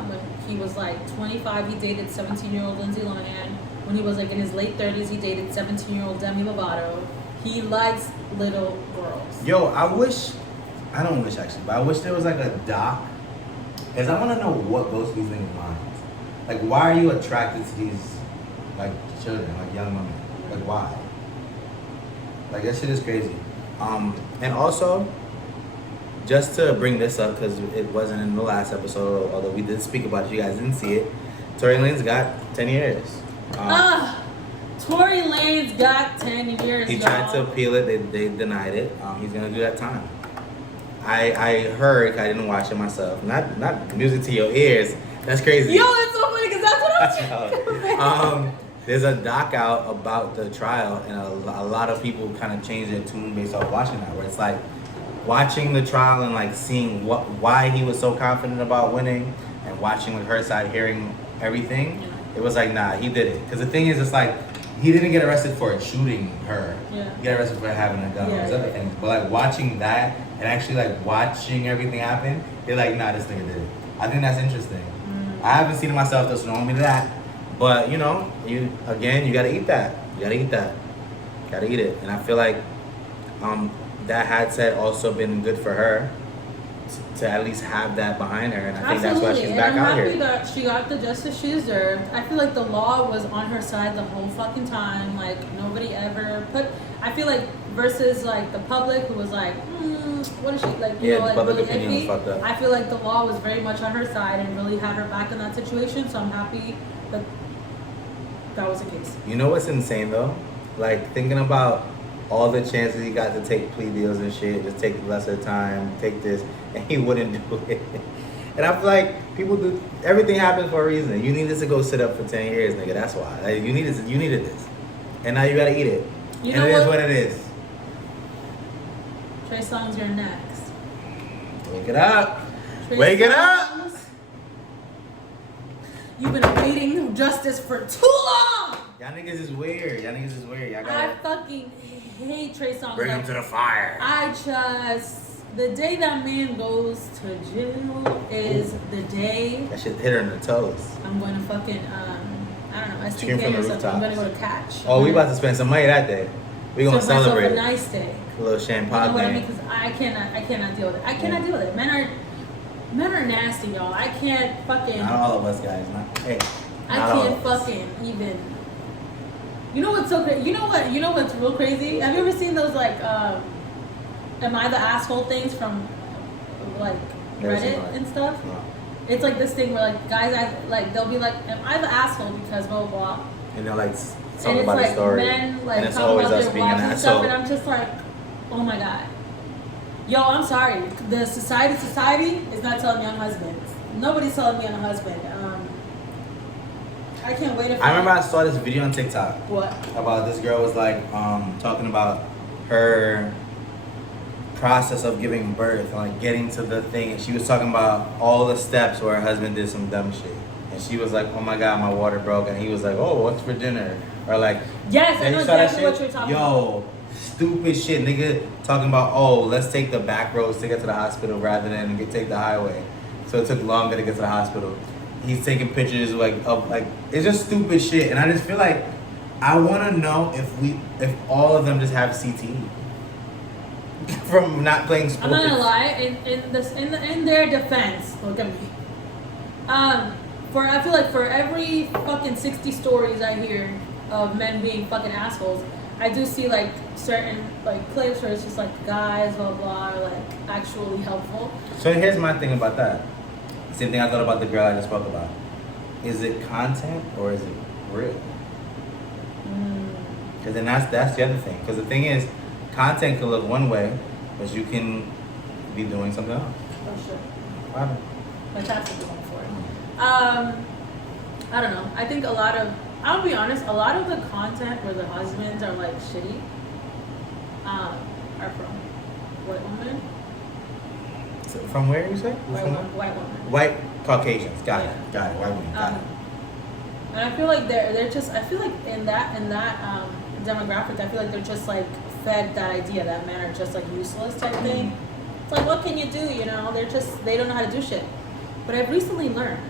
When he was like 25, he dated 17-year-old Lindsay Lohan. When he was like in his late 30s, he dated 17-year-old Demi Lovato. He likes little girls. Yo, I don't wish actually, but I wish there was like a doc, because I want to know what goes through these niggas' minds. Like, why are you attracted to these like children, like young women? Like, why? Like, that shit is crazy. And also, just to bring this up, because it wasn't in the last episode, although we did speak about it, you guys didn't see it. Tory Lanez got 10 years. Tory Lanez got 10 years. He tried to appeal it. They denied it. He's gonna do that time. I heard. I didn't watch it myself. Not music to your ears. That's crazy. Yo, it's so funny because that's what I was trying to There's a doc out about the trial, and a lot of people kind of change their tune based off watching that. Where it's like watching the trial and like seeing why he was so confident about winning, and watching like her side, hearing everything. It was like, nah, he did it. Because the thing is, it's like he didn't get arrested for shooting her. Yeah. He got arrested for having a gun. There's other things. But like watching that and actually like watching everything happen, you're like, nah, this nigga did it. I think that's interesting. I haven't seen it myself, so don't want me to that. But you know, you gotta eat that. You gotta eat that. Gotta eat it. And I feel like that had said also been good for her to at least have that behind her, and I think that's why she's back out here. I'm happy that she got the justice she deserved. I feel like the law was on her side the whole fucking time. Like nobody ever put. I feel like versus like the public who was like, what is she like? You know, like public really opinion was iffy. fucked up. I feel like the law was very much on her side and really had her back in that situation. So I'm happy that that was the case. You know what's insane though? Like thinking about all the chances he got to take plea deals and shit, just take lesser time, take this, and he wouldn't do it. And I feel like people do, everything happens for a reason. You needed to go sit up for 10 years, nigga, that's why. Like, you needed this. And now you gotta eat it. You and know it is what it is. Trey Songz, you're next. Wake it up. Trey Wake it up. Songz, you've been awaiting justice for too long! Y'all niggas is weird. Y'all I gotta fucking hate Trey Songz. bring him to the fire. The day that man goes to jail is the day That shit hit her in the toes. I'm going to fucking, I don't know, Scream STK from the or something. I'm going to rooftops. go to Catch. Oh, we about to spend some money that day. We gonna Myself celebrate. a nice day. A little You champagne. know what I mean? Because I cannot deal with it. I cannot deal with it. Men are nasty, y'all. I can't fucking. Not all of us guys. Hey. I not all can't of us. fucking even. You know what's so crazy? You know what's real crazy? Have you ever seen those like, am I the asshole things from like Never seen Reddit mine. and stuff? No. It's like this thing where like guys like they'll be like, am I the asshole because blah blah blah. And they're like And something it's about like the story. men like and it's talk always about us their being an wives and stuff, asshole. and I'm just like, oh my god. Yo, I'm sorry. The society is not telling me I'm husbands. Nobody's telling me I'm a husband. I can't wait to. I remember I saw this video on TikTok. What? About this girl was like talking about her process of giving birth and like getting to the thing, and she was talking about all the steps where her husband did some dumb shit, and she was like, "Oh my god, my water broke," and he was like, "Oh, what's for dinner?" Or like, yes, I know exactly what you're talking about. Yo, stupid shit, nigga. Talking about, oh, let's take the back roads to get to the hospital rather than take the highway. So it took longer to get to the hospital. He's taking pictures of it's just stupid shit, and I just feel like I want to know if all of them just have CTE from not playing sports. I'm not gonna lie. In their defense, look at me. I feel like for every fucking 60 stories I hear of men being fucking assholes, I do see like certain like clips where it's just like guys blah blah are like actually helpful. So here's my thing about that. Same thing I thought about the girl I just spoke about. Is it content or is it real? Because then that's the other thing. Because the thing is, content can look one way, but you can be doing something else. Oh sure. Wow. My tax is going for it. I don't know. I think I'll be honest, a lot of the content where the husbands are like shitty are from white women. So from where you say? White women. White Caucasians. Got it. Yeah. Got it. White women. Got it. And I feel like they're just, I feel like in that demographic, I feel like they're just like fed that idea that men are just like useless type thing. It's like, what can you do? You know, they don't know how to do shit. But I've recently learned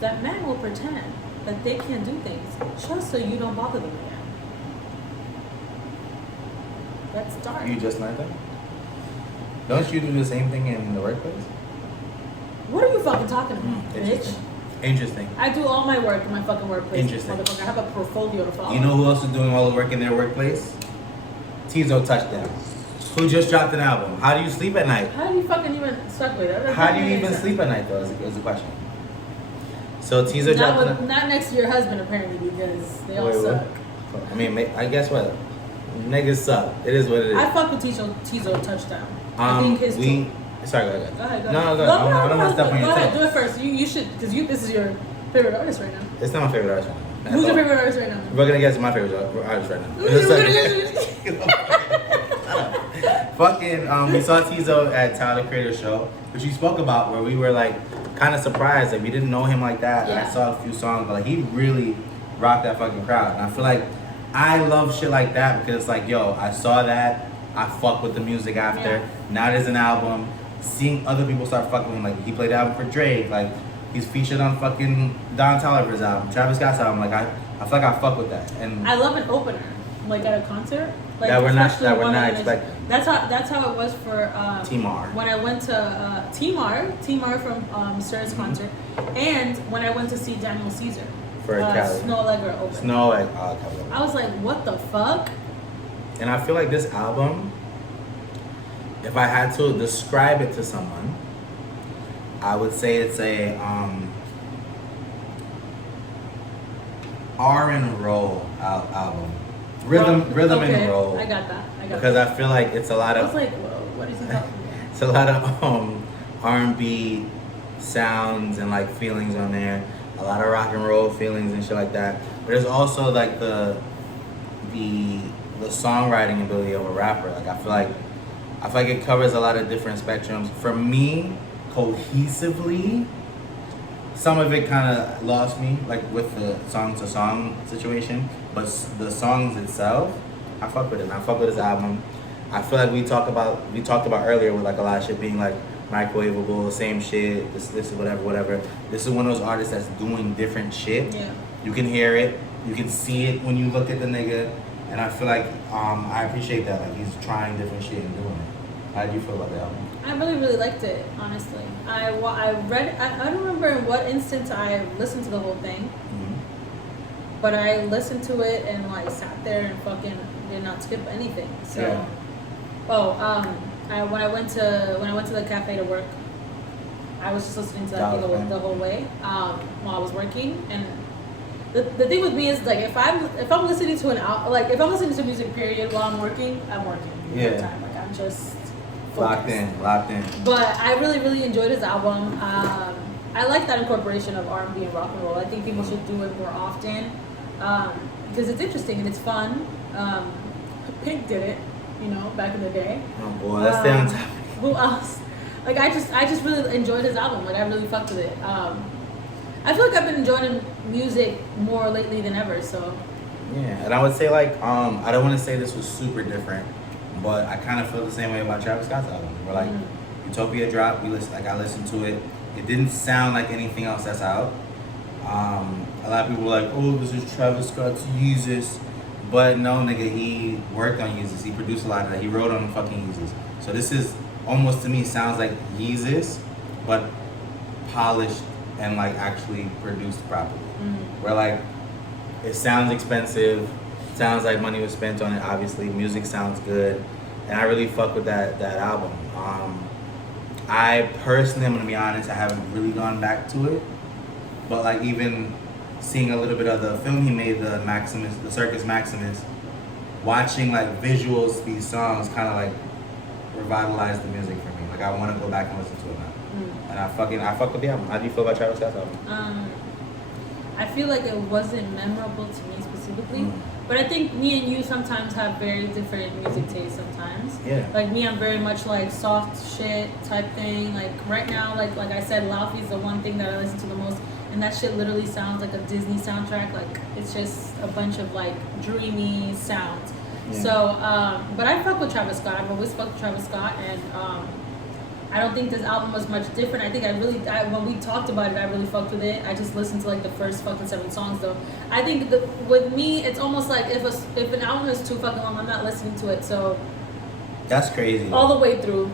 that men will pretend that they can't do things just so you don't bother them again. That's dark. You just learned that? Don't you do the same thing in the workplace? What are you fucking talking about, bitch? Interesting. I do all my work in my fucking workplace. Interesting. Motherfucker. I have a portfolio to follow. You know who else is doing all the work in their workplace? Tizo Touchdown, who just dropped an album. How do you sleep at night? How do you fucking even suck with it? How do you even sleep at night, though, is the question. So Tizo dropped not next to your husband, apparently, because they all suck. What? I mean, I guess what? Niggas suck. It is what it is. I fuck with Tizo Touchdown. I think his Sorry, go ahead. Go ahead. No, go ahead. I don't want to step on your toes. Go ahead, toes. do it first. You should, because this is your favorite artist right now. It's not my favorite artist right now. Who's your favorite artist right now? We're gonna guess my favorite artist right now. Fucking, we saw Tizo at Tyler Creator Show, which we spoke about, where we were like kind of surprised that we didn't know him like that. Yeah. And I saw a few songs, but like he really rocked that fucking crowd. And I feel like I love shit like that because it's like, yo, I saw that, I fuck with the music after. Yeah. Now there's an album. Seeing other people start fucking with him, like he played the album for Drake, like he's featured on fucking Don Toliver's album, Travis Scott's album. Like I feel like I fuck with that. And I love an opener, like at a concert. Like that we're not especially expecting. That's how it was for Timar. When I went to Timar from Sir's concert, and when I went to see Daniel Caesar For Cali. Snow Allegra open. Snow like Cali. I was like, what the fuck? And I feel like this album, if I had to describe it to someone, I would say it's a R and roll album. Rhythm okay. and roll. I got that. Because I feel like it's a lot I of was like, whoa, what is he talking about? it's a lot of R&B sounds and like feelings on there. A lot of rock and roll feelings and shit like that. But there's also like the songwriting ability of a rapper. Like I feel like it covers a lot of different spectrums. For me, cohesively, some of it kind of lost me, like with the song-to-song situation. But the songs itself, I fuck with it. And I fuck with his album. I feel like we talked about earlier with like a lot of shit being like microwavable, same shit. This is whatever. This is one of those artists that's doing different shit. Yeah. You can hear it, you can see it when you look at the nigga, and I feel like I appreciate that. Like he's trying different shit and doing it. How do you feel about the album? I really liked it, honestly. I read, I don't remember in what instance I listened to the whole thing, but I listened to it and like sat there and fucking did not skip anything. So, yeah. When I went to the cafe to work, I was just listening to that thing the whole way while I was working. And the thing with me is like if I'm listening to if I'm listening to music period while I'm working the entire time. Like I'm just Locked in, locked in. But I really, really enjoyed his album. I like that incorporation of R&B and rock and roll. I think people should do it more often because it's interesting and it's fun. Pink did it, you know, back in the day. Oh boy, let's stay on topic. Who else? Like I just really enjoyed his album. Like I really fucked with it. I feel like I've been enjoying music more lately than ever. So Yeah, and I would say like I don't want to say this was super different, but I kind of feel the same way about Travis Scott's album. Where like Utopia dropped, I listened to it. It didn't sound like anything else that's out. A lot of people were like, oh, this is Travis Scott's Yeezus. But no, nigga, he worked on Yeezus. He produced a lot of that. He wrote on fucking Yeezus. So this is almost to me sounds like Yeezus, but polished and like actually produced properly. Where like it sounds expensive, sounds like money was spent on it. Obviously, music sounds good, and I really fuck with that album. I personally, I'm gonna be honest, I haven't really gone back to it, but like even seeing a little bit of the film he made, the Circus Maximus, watching like visuals to these songs kind of like revitalized the music for me. Like I want to go back and listen to it now. And I fuck with the album. How do you feel about Travis Scott's album? I feel like it wasn't memorable to me specifically, but I think me and you sometimes have very different music tastes sometimes. Yeah. Like me, I'm very much like soft shit type thing. Like right now, like I said, Laufey is the one thing that I listen to the most, and that shit literally sounds like a Disney soundtrack. Like it's just a bunch of like dreamy sounds. Yeah. So, but I fuck with Travis Scott. I've always fucked with Travis Scott, and I don't think this album was much different. I think when we talked about it, I really fucked with it. I just listened to like the first fucking 7 songs though. I think with me, it's almost like if an album is too fucking long, I'm not listening to it. So that's crazy. All the way through.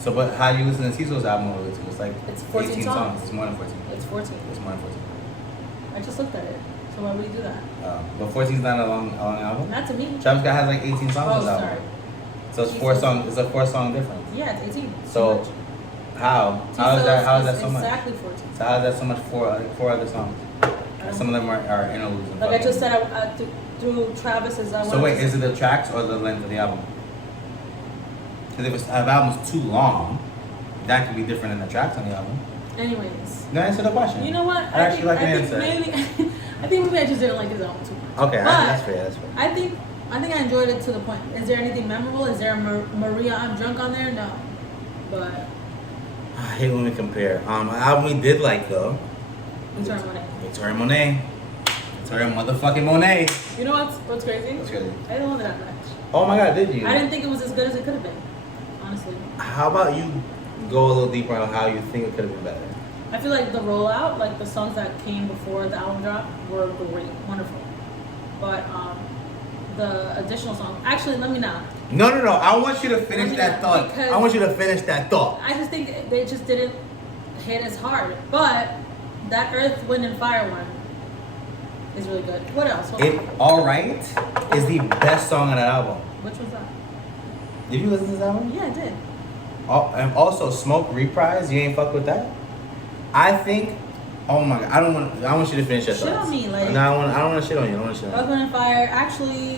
So, but how do you listen to Tizo's album? It's like it's 14 18 songs. It's more than 14. It's 14. It's more than 14. I just looked at it. So why would you do that? But 14 is not a long album. Not to me. Travis Scott has like 18 songs on his album. Sorry. So it's 4 songs. It's a 4-song difference. Yeah, it's 18. So how is that so much? Exactly 14. So how is that so much for 4 other songs? Some of them are interludes. Like I just said, through Travis's. So wait, is it the tracks or the length of the album? Because if an album's too long, that could be different than the tracks on the album. Anyways. No, answer the question. You know what? I actually like an answer. I think maybe I just didn't like his album too much. Okay, that's fair. I think I enjoyed it to the point. Is there anything memorable? Is there a Maria I'm Drunk on there? No. But I hate when we compare. An album we did like though. Victoria Monét. Victoria Monét. Victoria motherfucking Monet. You know what's crazy? What's crazy? I didn't love it that much. Oh my god, did you? I didn't think it was as good as it could have been. Honestly. How about you go a little deeper on how you think it could have been better? I feel like the rollout, like the songs that came before the album drop, were great, wonderful. But the additional songs, actually, let me not. No. I want you to finish that thought. I want you to finish that thought. I just think they just didn't hit as hard. But that Earth, Wind, and Fire one is really good. What else? All Right is the best song on that album. Which was that? Did you listen to this album? Yeah, I did. And also Smoke Reprise. You ain't fuck with that? I think. Oh my god! I want you to finish your thoughts. Shit on me, like. No, I don't want to shit on you. I don't want to shit on you. Earth, Wind, and Fire. Actually,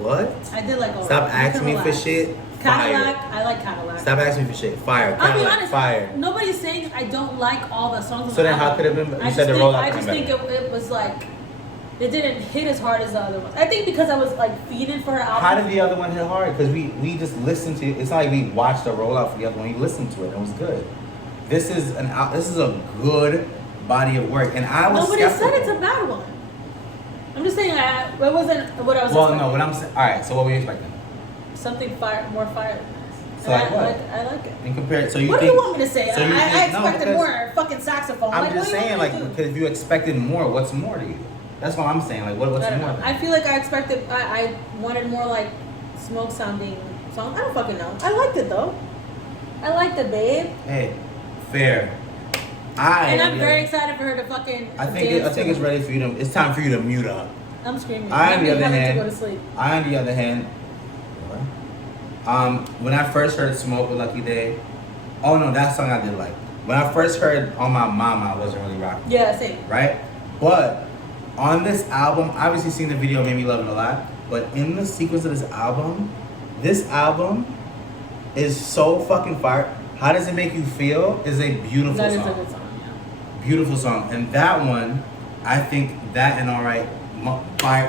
what? I did like all Stop right. asking me for shit. Cadillac. Fire. I like Cadillac. Stop asking me for shit. Fire. I'll be Cadillac. honest. Fire. Nobody's saying I don't like all the songs. On So the then, how album. could it have been? I You said the rollout. I just think it was like. It didn't hit as hard as the other ones. I think because I was like feeding for her album. How did the other one hit hard? Because we just listened to it. It's not like we watched the rollout for the other one. We listened to it and it was good. This is a good body of work, and I was. Nobody skeptical. said it's a bad one. I'm just saying it wasn't what I was. Well, expecting. no, what I'm saying. All right, so what were you expecting? Something more fire than this. So like what? I like it. And compare it. So you what think? do you want me to say? So you I think, no, expected because more fucking saxophone. I'm like, just what do you saying, want me like, to do? because if you expected more, what's more to you? That's what I'm saying. Like, what's I don't more? know. I feel like I expected. I wanted more like Smoke sounding song. I don't fucking know. I liked it though. I liked it, babe. Hey, fair. And I'm very excited for her to fucking. I think it's ready for you to. It's time for you to mute up. I'm screaming. On the other hand, to go to sleep. on the other hand, when I first heard "Smoke" with Lucky Day, oh no, that song I did like. When I first heard "On My Mama," I wasn't really rocking. Yeah, same. Right, but on this album, obviously seeing the video made me love it a lot. but in the sequence of this album is so fucking fire. How Does It Make You Feel is a beautiful That is song. a good song, yeah. Beautiful song. And that one, I think that and Alright,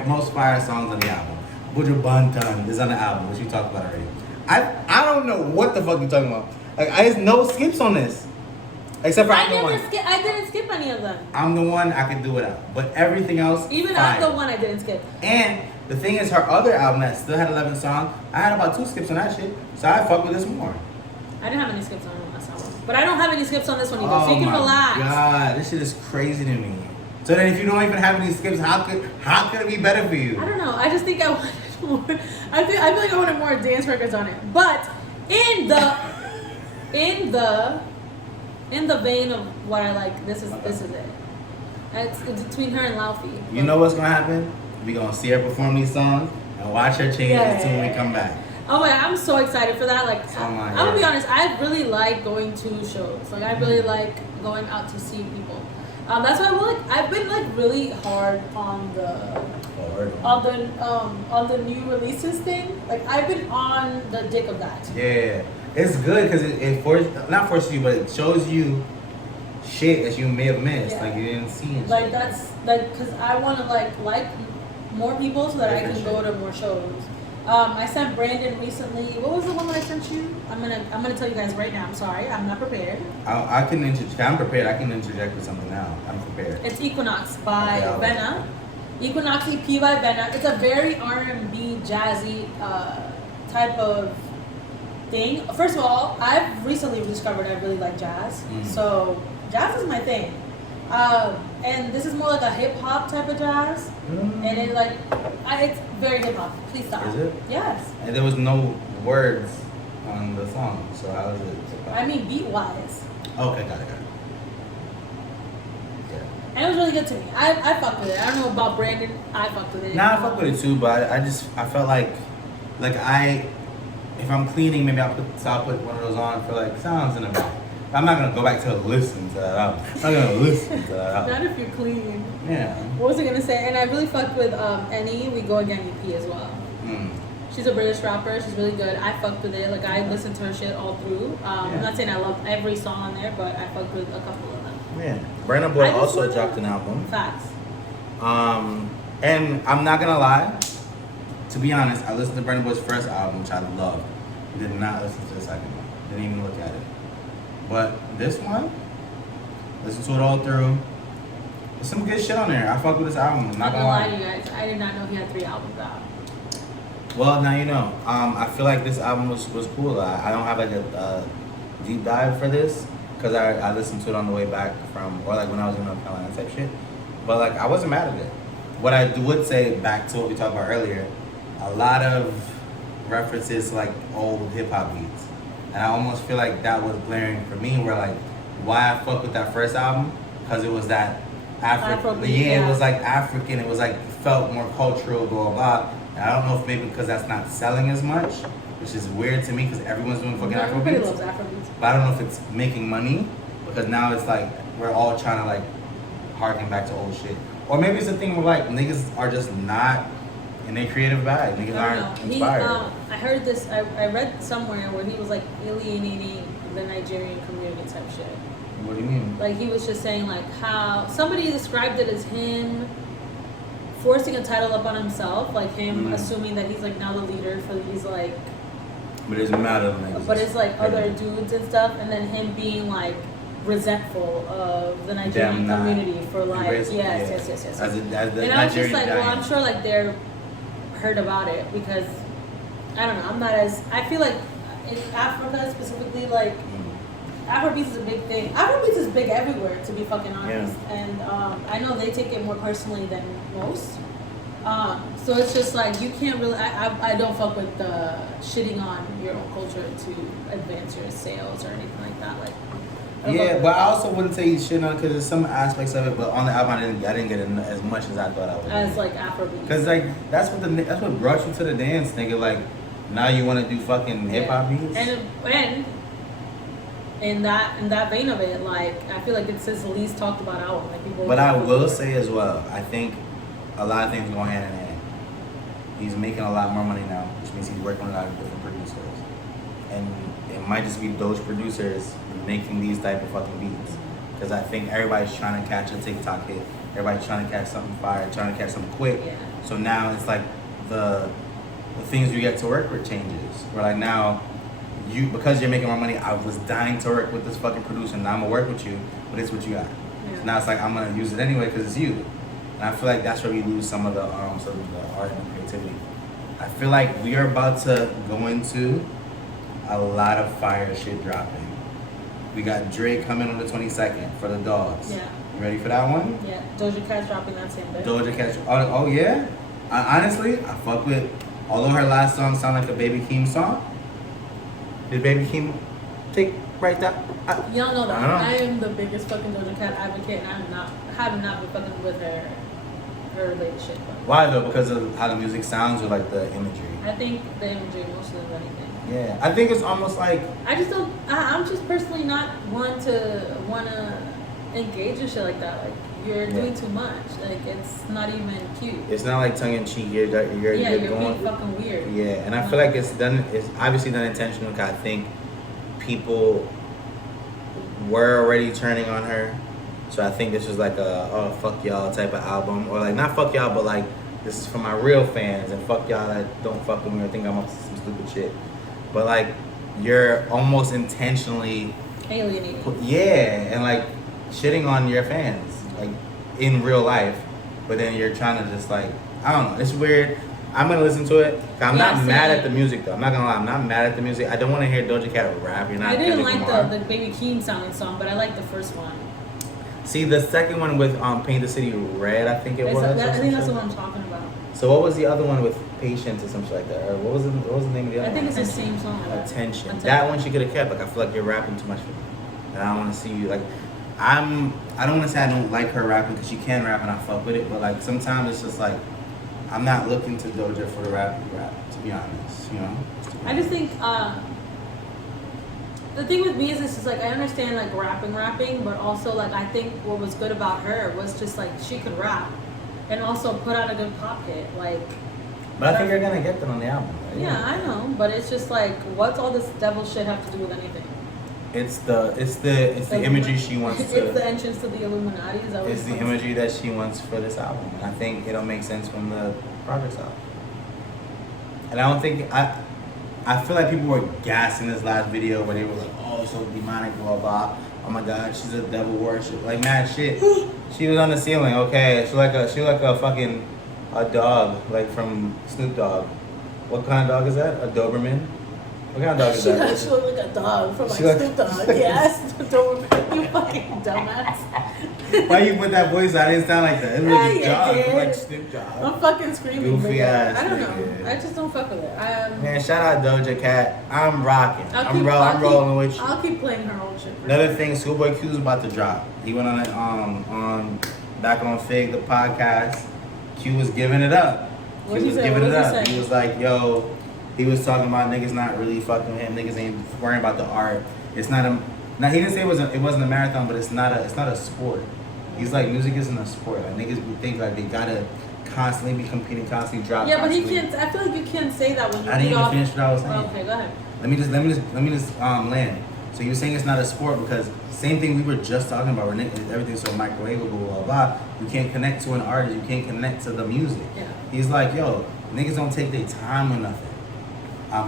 most fire songs on the album. Buju Banton is on the album, which we talked about already. I don't know what the fuck you're talking about. Like, there's no skips on this. Except for I'm the one. I didn't skip any of them. I'm the one, I can do it out. But everything else, Even fire. I'm the one I didn't skip. And the thing is, her other album that still had 11 songs, I had about 2 skips on that shit. So I fuck with this more. I didn't have any skips on the last album. But I don't have any skips on this one either, Oh so you can my relax. God, this shit is crazy to me. So then if you don't even have any skips, how could it be better for you? I don't know. I just think I wanted more. I feel like I wanted more dance records on it. But in the vein of what I like, this is it. It's between her and Laufey. You know what's gonna happen? We gonna see her perform these songs and watch her change it when we come back. Oh my God, I'm so excited for that. Like, Oh my I'm gonna be God. honest, I really like going to shows. Like, I really like going out to see people. That's why I've been like really hard on the new releases thing. Like, I've been on the dick of that. Yeah, it's good because it not forces you, but it shows you shit that you may have missed, Yeah. like you didn't see. And Like shit. that's because I want to like more people so that I can go to more shows. I sent Brandon recently. What was the one that I sent you? I'm gonna tell you guys right now. I'm sorry, I'm not prepared. I can interject. I'm prepared. I can interject with something now. I'm prepared. It's Equinox by Okay, Vena. Equinox EP by Vena. It's a very R&B jazzy type of thing. First of all, I've recently discovered I really like jazz. So jazz is my thing. And this is more like a hip hop type of jazz. And it it's very hip hop. Please stop. Is it? Yes. And there was no words on the song, so how is it? I mean beat wise. Okay, got it. Yeah. And it was really good to me. I fucked with it. I don't know about Brandon. I fucked with it. Nah, I fuck with it too, but I felt like if I'm cleaning, maybe I'll put one of those on for like sounds in the back. I'm not gonna go back to listen to that album. I'm not gonna listen to that album. Not if you're clean. Yeah. What was I gonna say? And I really fucked with Annie, We Go Again EP as well. She's a British rapper. She's really good. I fucked with it. Like, I listened to her shit all through. I'm not saying I love every song on there, but I fucked with a couple of them. Yeah. Burna Boy also dropped an album. Facts. And I'm not gonna lie. To be honest, I listened to Burna Boy's first album, which I loved. Did not listen to the second one. Didn't even look at it. But this one, listen to it all through. There's some good shit on there. I fuck with this album. I'm not gonna lie to you guys. I did not know he had 3 albums out. Well, now you know. I feel like this album was cool. I don't have like a deep dive for this because I listened to it on the way back or like when I was in North Carolina type shit. But like I wasn't mad at it. What I would say back to what we talked about earlier, a lot of references to like old hip hop beats, and I almost feel like that was glaring for me. Where like why I fucked with that first album because it was that African. Yeah, it was like African. It was like felt more cultural, blah blah blah. And I don't know if maybe because that's not selling as much, which is weird to me because everyone's doing fucking Everybody Afrobeats. loves Afrobeats. But I don't know if it's making money because now it's like we're all trying to like harken back to old shit. Or maybe it's a thing where like niggas are just not in their creative bag. Niggas aren't inspired. I heard this, I read somewhere where he was like alienating the Nigerian community type shit. What do you mean? Like he was just saying like how somebody described it as him forcing a title up on himself, like him assuming that he's like now the leader for these like. But it's mad at niggas. But it's like other dudes and stuff, and then him being like resentful of the Nigerian community for like yes. As and I was just like, well, I'm sure like they're heard about it because I don't know. I'm not as I feel like in Africa specifically like. Afrobeats is a big thing. Afrobeats is big everywhere, to be fucking honest. Yeah. And I know they take it more personally than most. So it's just like you can't really. I don't fuck with shitting on your own culture to advance your sales or anything like that. Like. Yeah, but I also wouldn't say he's shitting on because there's some aspects of it. But on the album, I didn't get as much as I thought I would. As like Afrobeats. Because like that's what brought you to the dance, nigga. Like now you want to do fucking hip hop beats. And in that vein of it, like I feel like it's his least talked about album. Like people. But I will say as well, I think a lot of things go hand in hand. he's making a lot more money now, which means he's working with a lot of different producers. And it might just be those producers making these type of fucking beats. Because I think everybody's trying to catch a TikTok hit. Everybody's trying to catch something fire, trying to catch something quick. Yeah. So now it's like the things you get to work with changes. Where like now, because you're making more money, I was dying to work with this fucking producer. Now I'm gonna work with you, but it's what you got. Yeah. So now it's like I'm gonna use it anyway because it's you. And I feel like that's where we lose some of the art and creativity. I feel like we are about to go into a lot of fire shit dropping. We got Drake coming on the 22nd for the Dogs. Yeah. You ready for that one? Yeah. Doja Cat's dropping that same day. Doja Cat. Oh yeah. Honestly, I fuck with. Although her last song sound like a Baby Keem song. Did Baby Keem take right that? Y'all know that. I don't know. I am the biggest fucking Doja Cat advocate, and have not been fucking with her latest shit. But Why though? Because of how the music sounds or like the imagery? I think the imagery mostly than anything. Yeah, I think it's almost like I just don't. I'm just personally not one to wanna engage in shit like that. Like you're doing too much. Like it's not even cute. it's not like tongue in cheek. You're You're going. being fucking weird. Yeah, and I feel like it's done. It's obviously done intentional. Because I think people were already turning on her, so I think this was like a oh fuck y'all type of album, or like not fuck y'all, but like this is for my real fans, and fuck y'all that don't fuck with me or think I'm up to some stupid shit. But like you're almost intentionally Alienating. and like shitting on your fans like in real life, but then you're trying to just like I don't know. It's weird. I'm gonna listen to it. I'm not mad at the music though. I'm not gonna lie. I'm not mad at the music. I don't want to hear Doja Cat rap. You're not. I didn't like Lamar. the Baby Keem sounding song, but I like the first one. See the second one with Paint the City Red. I think it was. I think that's what I'm talking about. So what was the other one with Patience or some shit like that? Or what was the name of the other I think one? it's the same song. Attention. That one she could have kept. Like I feel like you're rapping too much for me, and I don't want to see you like. I don't want to say I don't like her rapping because she can rap and I fuck with it, but like sometimes it's just like I'm not looking to Doja for the rap to be honest, you know. I just think the thing with me is this is like I understand like rapping, but also like I think what was good about her was just like she could rap and also put out a good pop hit. Like But I think you're gonna get that on the album, right? yeah, I know, but it's just like what's all this devil shit have to do with anything? It's the imagery she wants It's to. the entrance to the Illuminati. Is that what It's the imagery that she wants for this album, and I think it'll make sense when the progress out. And I don't think I feel like people were gassing this last video where they were like, "Oh, it's so demonic, blah blah." Oh my God, she's a devil worship, like mad shit. She was on the ceiling, okay. She like a fucking a dog, like from Snoop Dogg. What kind of dog is that? A Doberman? What kind of dog is She that? actually looked like a dog from like She like- Snoop Dogg. Yes, you fucking dumbass. Why you put that voice out? It didn't sound like that. It was Yeah, a you dog, did. like Snoop Dogg. I'm fucking screaming. Goofy nigga. ass I don't know. nigga. I just don't fuck with it. Man, shout out Doja Cat. I'm rocking. I'm rolling with you. I'll keep playing her old shit. Another thing, Schoolboy Q's about to drop. He went on it back on Fig the podcast. Q was giving it up. What'd Q he was say? giving it What'd he up. say? He was like, yo, he was talking about niggas not really fucking with him. Niggas ain't worrying about the art. It's not a. Now he didn't say it wasn't a marathon, but it's not a sport. He's like, music isn't a sport. Like niggas think like they gotta constantly be competing, constantly drop. Yeah, but he constantly. can't. I feel like you can't say that when you. I didn't read even off- finish what I was saying. Okay, go ahead. Let me just land. So you were saying it's not a sport because same thing we were just talking about. Where everything's so microwavable, blah blah. You can't connect to an artist. You can't connect to the music. Yeah. He's like, yo, niggas don't take their time with nothing.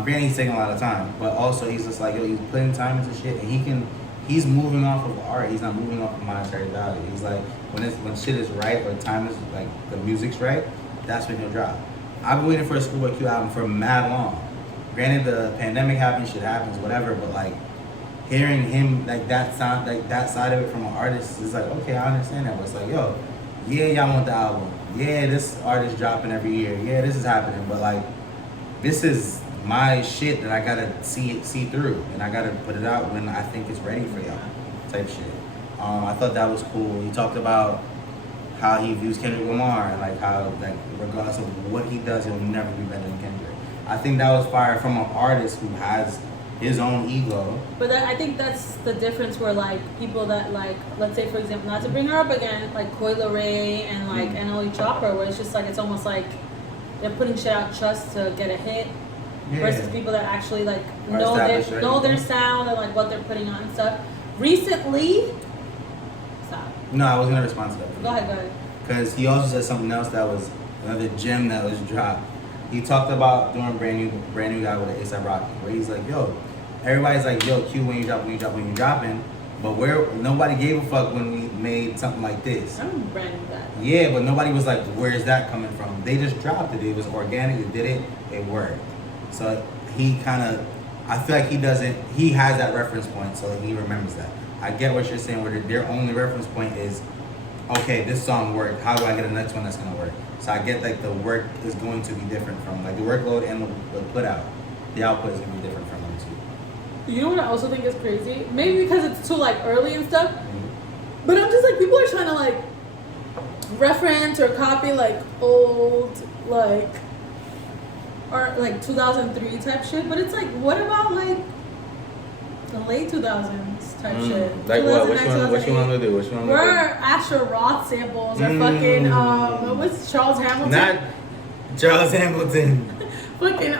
Granted, he's taking a lot of time, but also he's just like, yo, he's putting time into shit, and he's moving off of art. He's not moving off of monetary value. He's like, when shit is right or time is like the music's right, that's when he'll drop. I've been waiting for a Schoolboy Q album for mad long. Granted, the pandemic happens, shit happens, whatever, but like hearing him like that sound, like that side of it from an artist is like, okay, I understand that. But it's like, yo, yeah, y'all want the album. Yeah, this artist dropping every year. Yeah, this is happening. But like, this is my shit that I gotta see through, and I gotta put it out when I think it's ready for y'all, type shit. I thought that was cool. He talked about how he views Kendrick Lamar and like how like regardless of what he does, he'll never be better than Kendrick. I think that was fire from an artist who has his own ego. But I think that's the difference where like people that like, let's say for example, not to bring her up again, like Coi Leray and like NLE Chopper, where it's just like it's almost like they're putting shit out just to get a hit. Versus people that actually like Are know established their already. sound and like what they're putting on and stuff. Recently, stop. No, I was gonna respond to that. Go ahead. Because he also said something else that was another gem that was dropped. He talked about doing brand new guy with an ASAP Rocky, where he's like, yo, everybody's like, yo, Q when you dropping, but nobody gave a fuck when we made something like this. I'm brand new that. Yeah, but nobody was like, where's that coming from? They just dropped it. It was organic. They did it. It worked. So he kind of, I feel like he has that reference point, so he remembers that. I get what you're saying, where their only reference point is, okay, this song worked. How do I get the next one that's gonna work? So I get like the work is going to be different from like the workload and the put out. The output is gonna be different from them too. You know what I also think is crazy? Maybe because it's too like early and stuff. But I'm just like, people are trying to like reference or copy like old like or like 2003 type shit. But it's like, what about like the late 2000s type shit? Like what? 2009, What you want to do? Where Asher Roth samples or fucking what's Charles Hamilton? Not Charles Hamilton. Fucking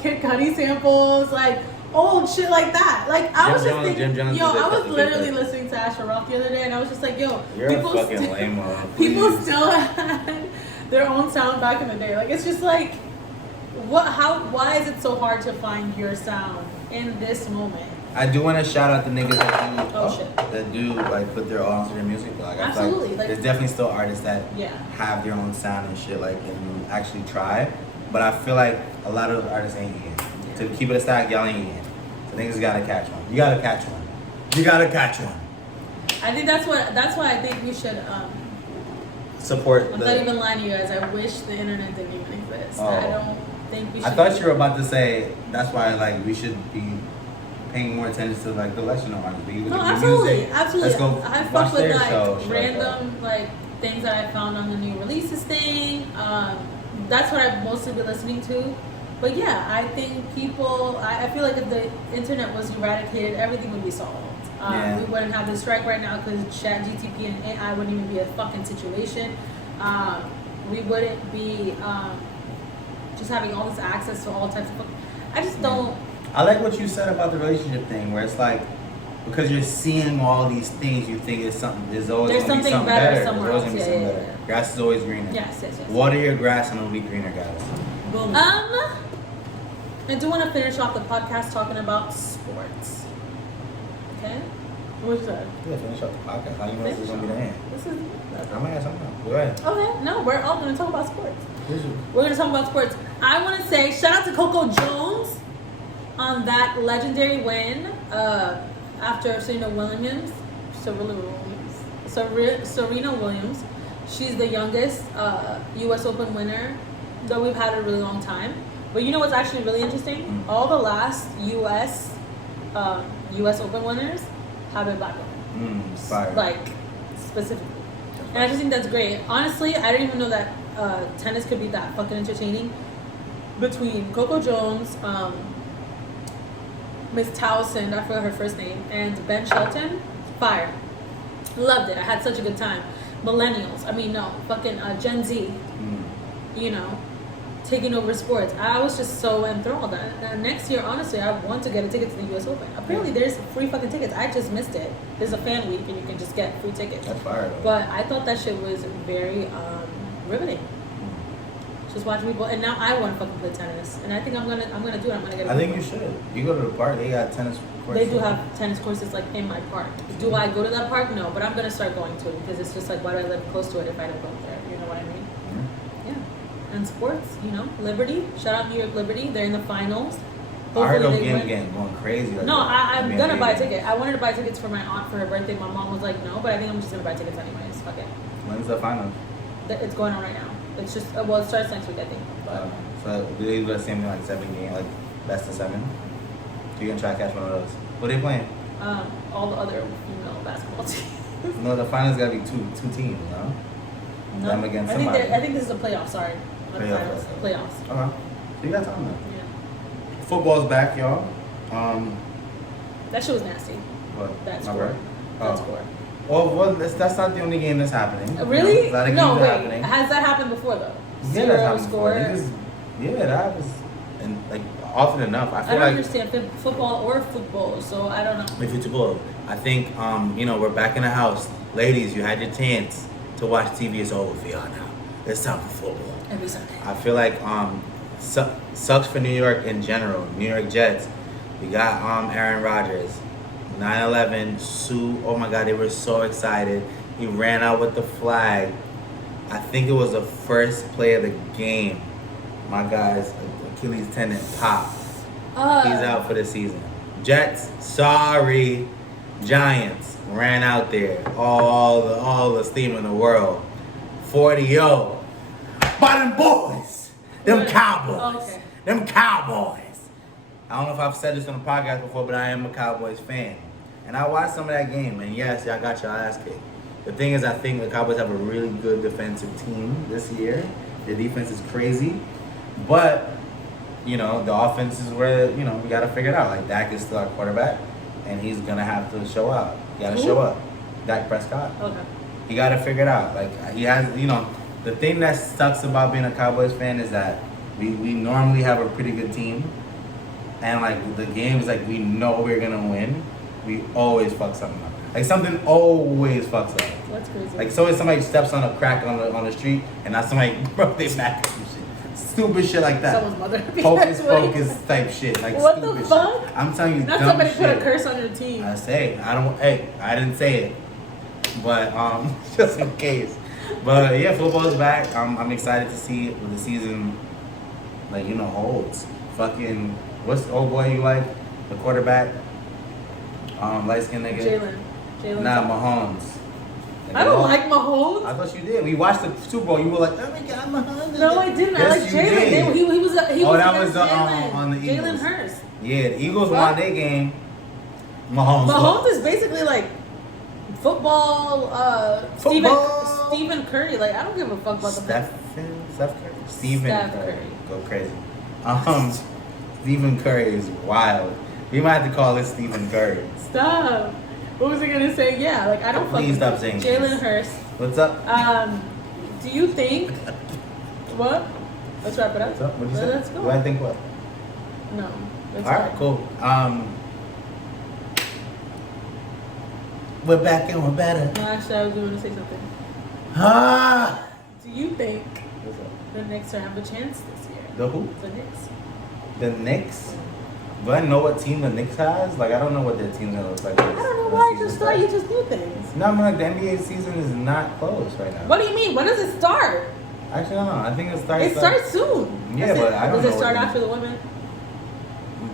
Kid Cudi samples, like old shit like that. Like I was just thinking, yo, I was literally listening to Asher Roth the other day, and I was just like, yo, You're a fucking lame-o. People still had their own sound back in the day. Like it's just like, why is it so hard to find your sound in this moment? I do want to shout out the niggas that shit. do like put their all into their music. Like, I feel Absolutely, like there's definitely still artists that Yeah. have their own sound and shit, like, and actually try. But I feel like a lot of those artists ain't in. To keep it a stack, y'all ain't in. So niggas gotta catch one. You gotta catch one. You gotta catch one. I think that's why I think we should Support I'm not even lying to you guys. I wish the internet didn't even exist. Oh. I don't think we should. I thought you were about to say that's why like we should be paying more attention to like the Latino artists. No, absolutely. Let's go I watch fuck with their like show, shit like random like things that I found on the new releases thing. That's what I've mostly been listening to. But yeah, I think I feel like if the internet was eradicated, everything would be solved. Yeah. We wouldn't have this strike right now because ChatGPT and AI wouldn't even be a fucking situation. We wouldn't be just having all this access to all types of. I just don't. I like what you said about the relationship thing, where it's like because you're seeing all these things, you think it's something. There's always There's gonna be something something better better. somewhere There's always else. gonna be Yeah, something yeah, better. yeah. Grass is always greener. Yes. Water your grass and it'll be greener, guys. Boom. I do want to finish off the podcast talking about sports. Okay? What's that? Yeah, finish up the podcast. How you know this is gonna be the end? This is. I'm gonna ask something. Go ahead. Okay, no, we're all going to talk about sports. We're going to talk about sports. I want to say shout out to Coco Jones on that legendary win after Serena Williams. She's the youngest U.S. Open winner that we've had in a really long time. But you know what's actually really interesting? All the last U.S. Open winners have been black women. Fire. Like, specifically. And I just think that's great. Honestly, I didn't even know that tennis could be that fucking entertaining. Between Coco Jones, Miss Towson, I forgot her first name, and Ben Shelton, fire. Loved it. I had such a good time. Millennials, Gen Z, you know, taking over sports. I was just so enthralled. And next year, honestly, I want to get a ticket to the U.S. Open. Apparently, there's free fucking tickets. I just missed it. There's a fan week, and you can just get free tickets. That's fire, though. But I thought that shit was very riveting. Just watching people, and now I want to fucking play tennis, and I think I'm gonna do it. I'm gonna get. I think you should. You go to the park. They got tennis courts. They do have tennis courses like in my park. Do I go to that park? No, but I'm gonna start going to it because it's just like, why do I live close to it if I don't go there? You know what I mean? Mm-hmm. Yeah. And sports, you know, Liberty. Shout out New York Liberty. They're in the finals. I heard those they games win. getting going crazy. Like No, I'm NBA gonna buy a games. ticket. I wanted to buy tickets for my aunt for her birthday. My mom was like, no, but I think I'm just gonna buy tickets anyways. Fuck it. When's the final? It's going on right now. It's just it starts next week, I think. But So do they do the same thing like 7 games, like best of 7? So you can try to catch one of those. Who they playing? all the other female basketball teams. No, the finals gotta be two teams, no? No, Them against I think somebody. I think this is a playoff. Sorry, not Playoff, finals. okay. Playoffs. Okay. So you got time then. Yeah, Football's back, y'all. that shit was nasty. What? That My score. bad? That Oh. score. That's not the only game that's happening. Really? A lot of No, games are wait. happening. Has that happened before though? Yeah, Zero that's happened score. before. Yeah, that was, and like often enough. I I feel don't like understand football or football, so I don't know. if it's football, I think we're back in the house. Ladies, you had your chance to watch TV. It's over for y'all now. It's time for football. Every Sunday. I feel like sucks for New York in general. New York Jets. We got Aaron Rodgers. 9/11, Sue. Oh my God, they were so excited. He ran out with the flag. I think it was the first play of the game. My guy's Achilles tendon popped. He's out for the season. Jets, sorry. Giants ran out there. All the steam in the world. 40-0. By them boys. Them Cowboys. Okay. Them Cowboys. I don't know if I've said this on the podcast before, but I am a Cowboys fan. And I watched some of that game, and yes, y'all got your ass kicked. The thing is, I think the Cowboys have a really good defensive team this year. Their defense is crazy. But, the offense is where, we got to figure it out. Like, Dak is still our quarterback, and he's going to have to show out. You got to show up. Dak Prescott. Okay. You got to figure it out. Like, he has, the thing that sucks about being a Cowboys fan is that we normally have a pretty good team. And, like, the games, like, we know we're going to win. We always fuck something up. Like, something always fucks up. That's crazy. Like, so if somebody steps on a crack on the street, and not somebody broke their back or some shit. Stupid shit like that. Someone's mother. Focus type shit. Like, what stupid the fuck? Shit. I'm telling you, Not dumb somebody shit. put a curse on your team. I didn't say it. But, just in case. But, yeah, football's back. I'm excited to see what the season, holds. Fucking, what's the old boy you like? The quarterback? Light-skinned nigga? Jalen. Nah, Mahomes. I don't like Mahomes. I thought you did. We watched the Super Bowl. You were like, oh my God, Mahomes. No, I didn't. Yes, I like you Jalen. did. He was that was Jalen. on the Eagles. Jalen Hurst. Yeah, the Eagles won their game. Mahomes is basically like football. Stephen Curry. Like, I don't give a fuck about Steph Curry? Stephen Curry. Go crazy. Stephen Curry is wild. We might have to call it Stephen Curry. Stop. What was I gonna say? Yeah, like I don't fuck. Please stop saying Jalen Hurst. What's up? Do you think? What? Let's wrap it up. What's up? What do you say? Let's go. Do I think what? No. That's All right, cool. We're back and we're better. No, actually, I was going to say something. Do you think What's up? the Knicks will have a chance this year? The who? The Knicks. The Knicks? Do I know what team the Knicks has? Like, I don't know what their team's gonna look like. I don't know why I just thought you just knew things. No, I mean, like, the NBA season is not closed right now. What do you mean? When does it start? Actually, I don't know. I think it starts. It starts soon. Yeah, but I don't know. Does it start what after the women?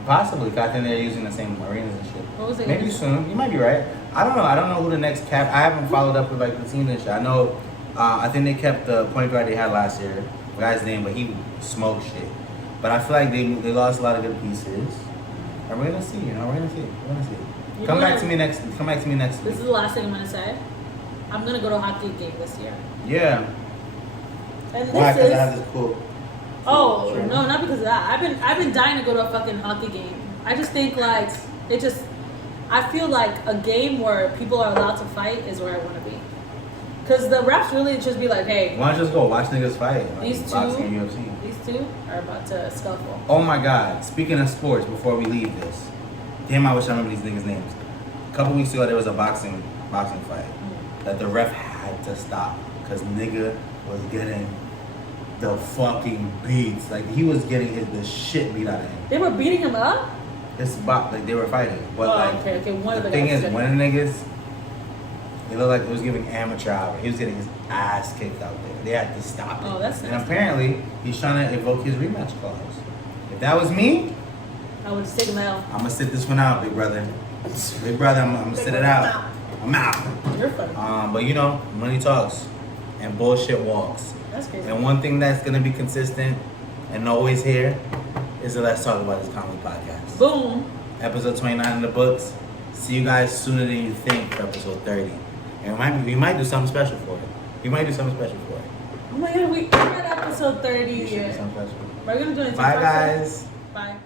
Possibly, because I think they're using the same arenas and shit. What was it? Maybe soon. You might be right. I don't know. I don't know who the next cap. I haven't followed up with like the team and shit. I know. I think they kept the point guard they had last year. The guy's name, but he smoked shit. But I feel like they lost a lot of good pieces. And we're gonna see. We're gonna see. Come back to me next This week. is the last thing I'm gonna say. I'm gonna go to a hockey game this year. Yeah. And this Why? Because is. I have this cool. Oh no, not because of that. I've been dying to go to a fucking hockey game. I just think like it just. I feel like a game where people are allowed to fight is where I want to be. Cause the refs really just be like, hey. Why don't you just go watch niggas fight? Like These boxing and UFC. two are about to scuffle. Oh my God! Speaking of sports, before we leave this, damn, I wish I remember these niggas' names. A couple weeks ago, there was a boxing fight that the ref had to stop because nigga was getting the fucking beats. Like he was getting the shit beat out of him. They were beating him up. Like they were fighting, but okay. One of the thing guys is, one of the niggas, it looked like it was giving amateur hour. He was getting his ass kicked out there. They had to stop it. Oh, that's and nasty. apparently he's trying to evoke his rematch clause. If that was me, I would just take him out. I'm gonna sit this one out, big brother. Big brother, I'm gonna sit it out. I'm out. You're funny. But money talks and bullshit walks. That's crazy. And one thing that's gonna be consistent and always here is the Let's Talk About This Comedy podcast. Boom. Episode 29 in the books. See you guys sooner than you think for episode 30. And we might do something special for it. Oh my God, we're at episode 30. We should do something special. We're gonna do it. Bye, guys. Bye.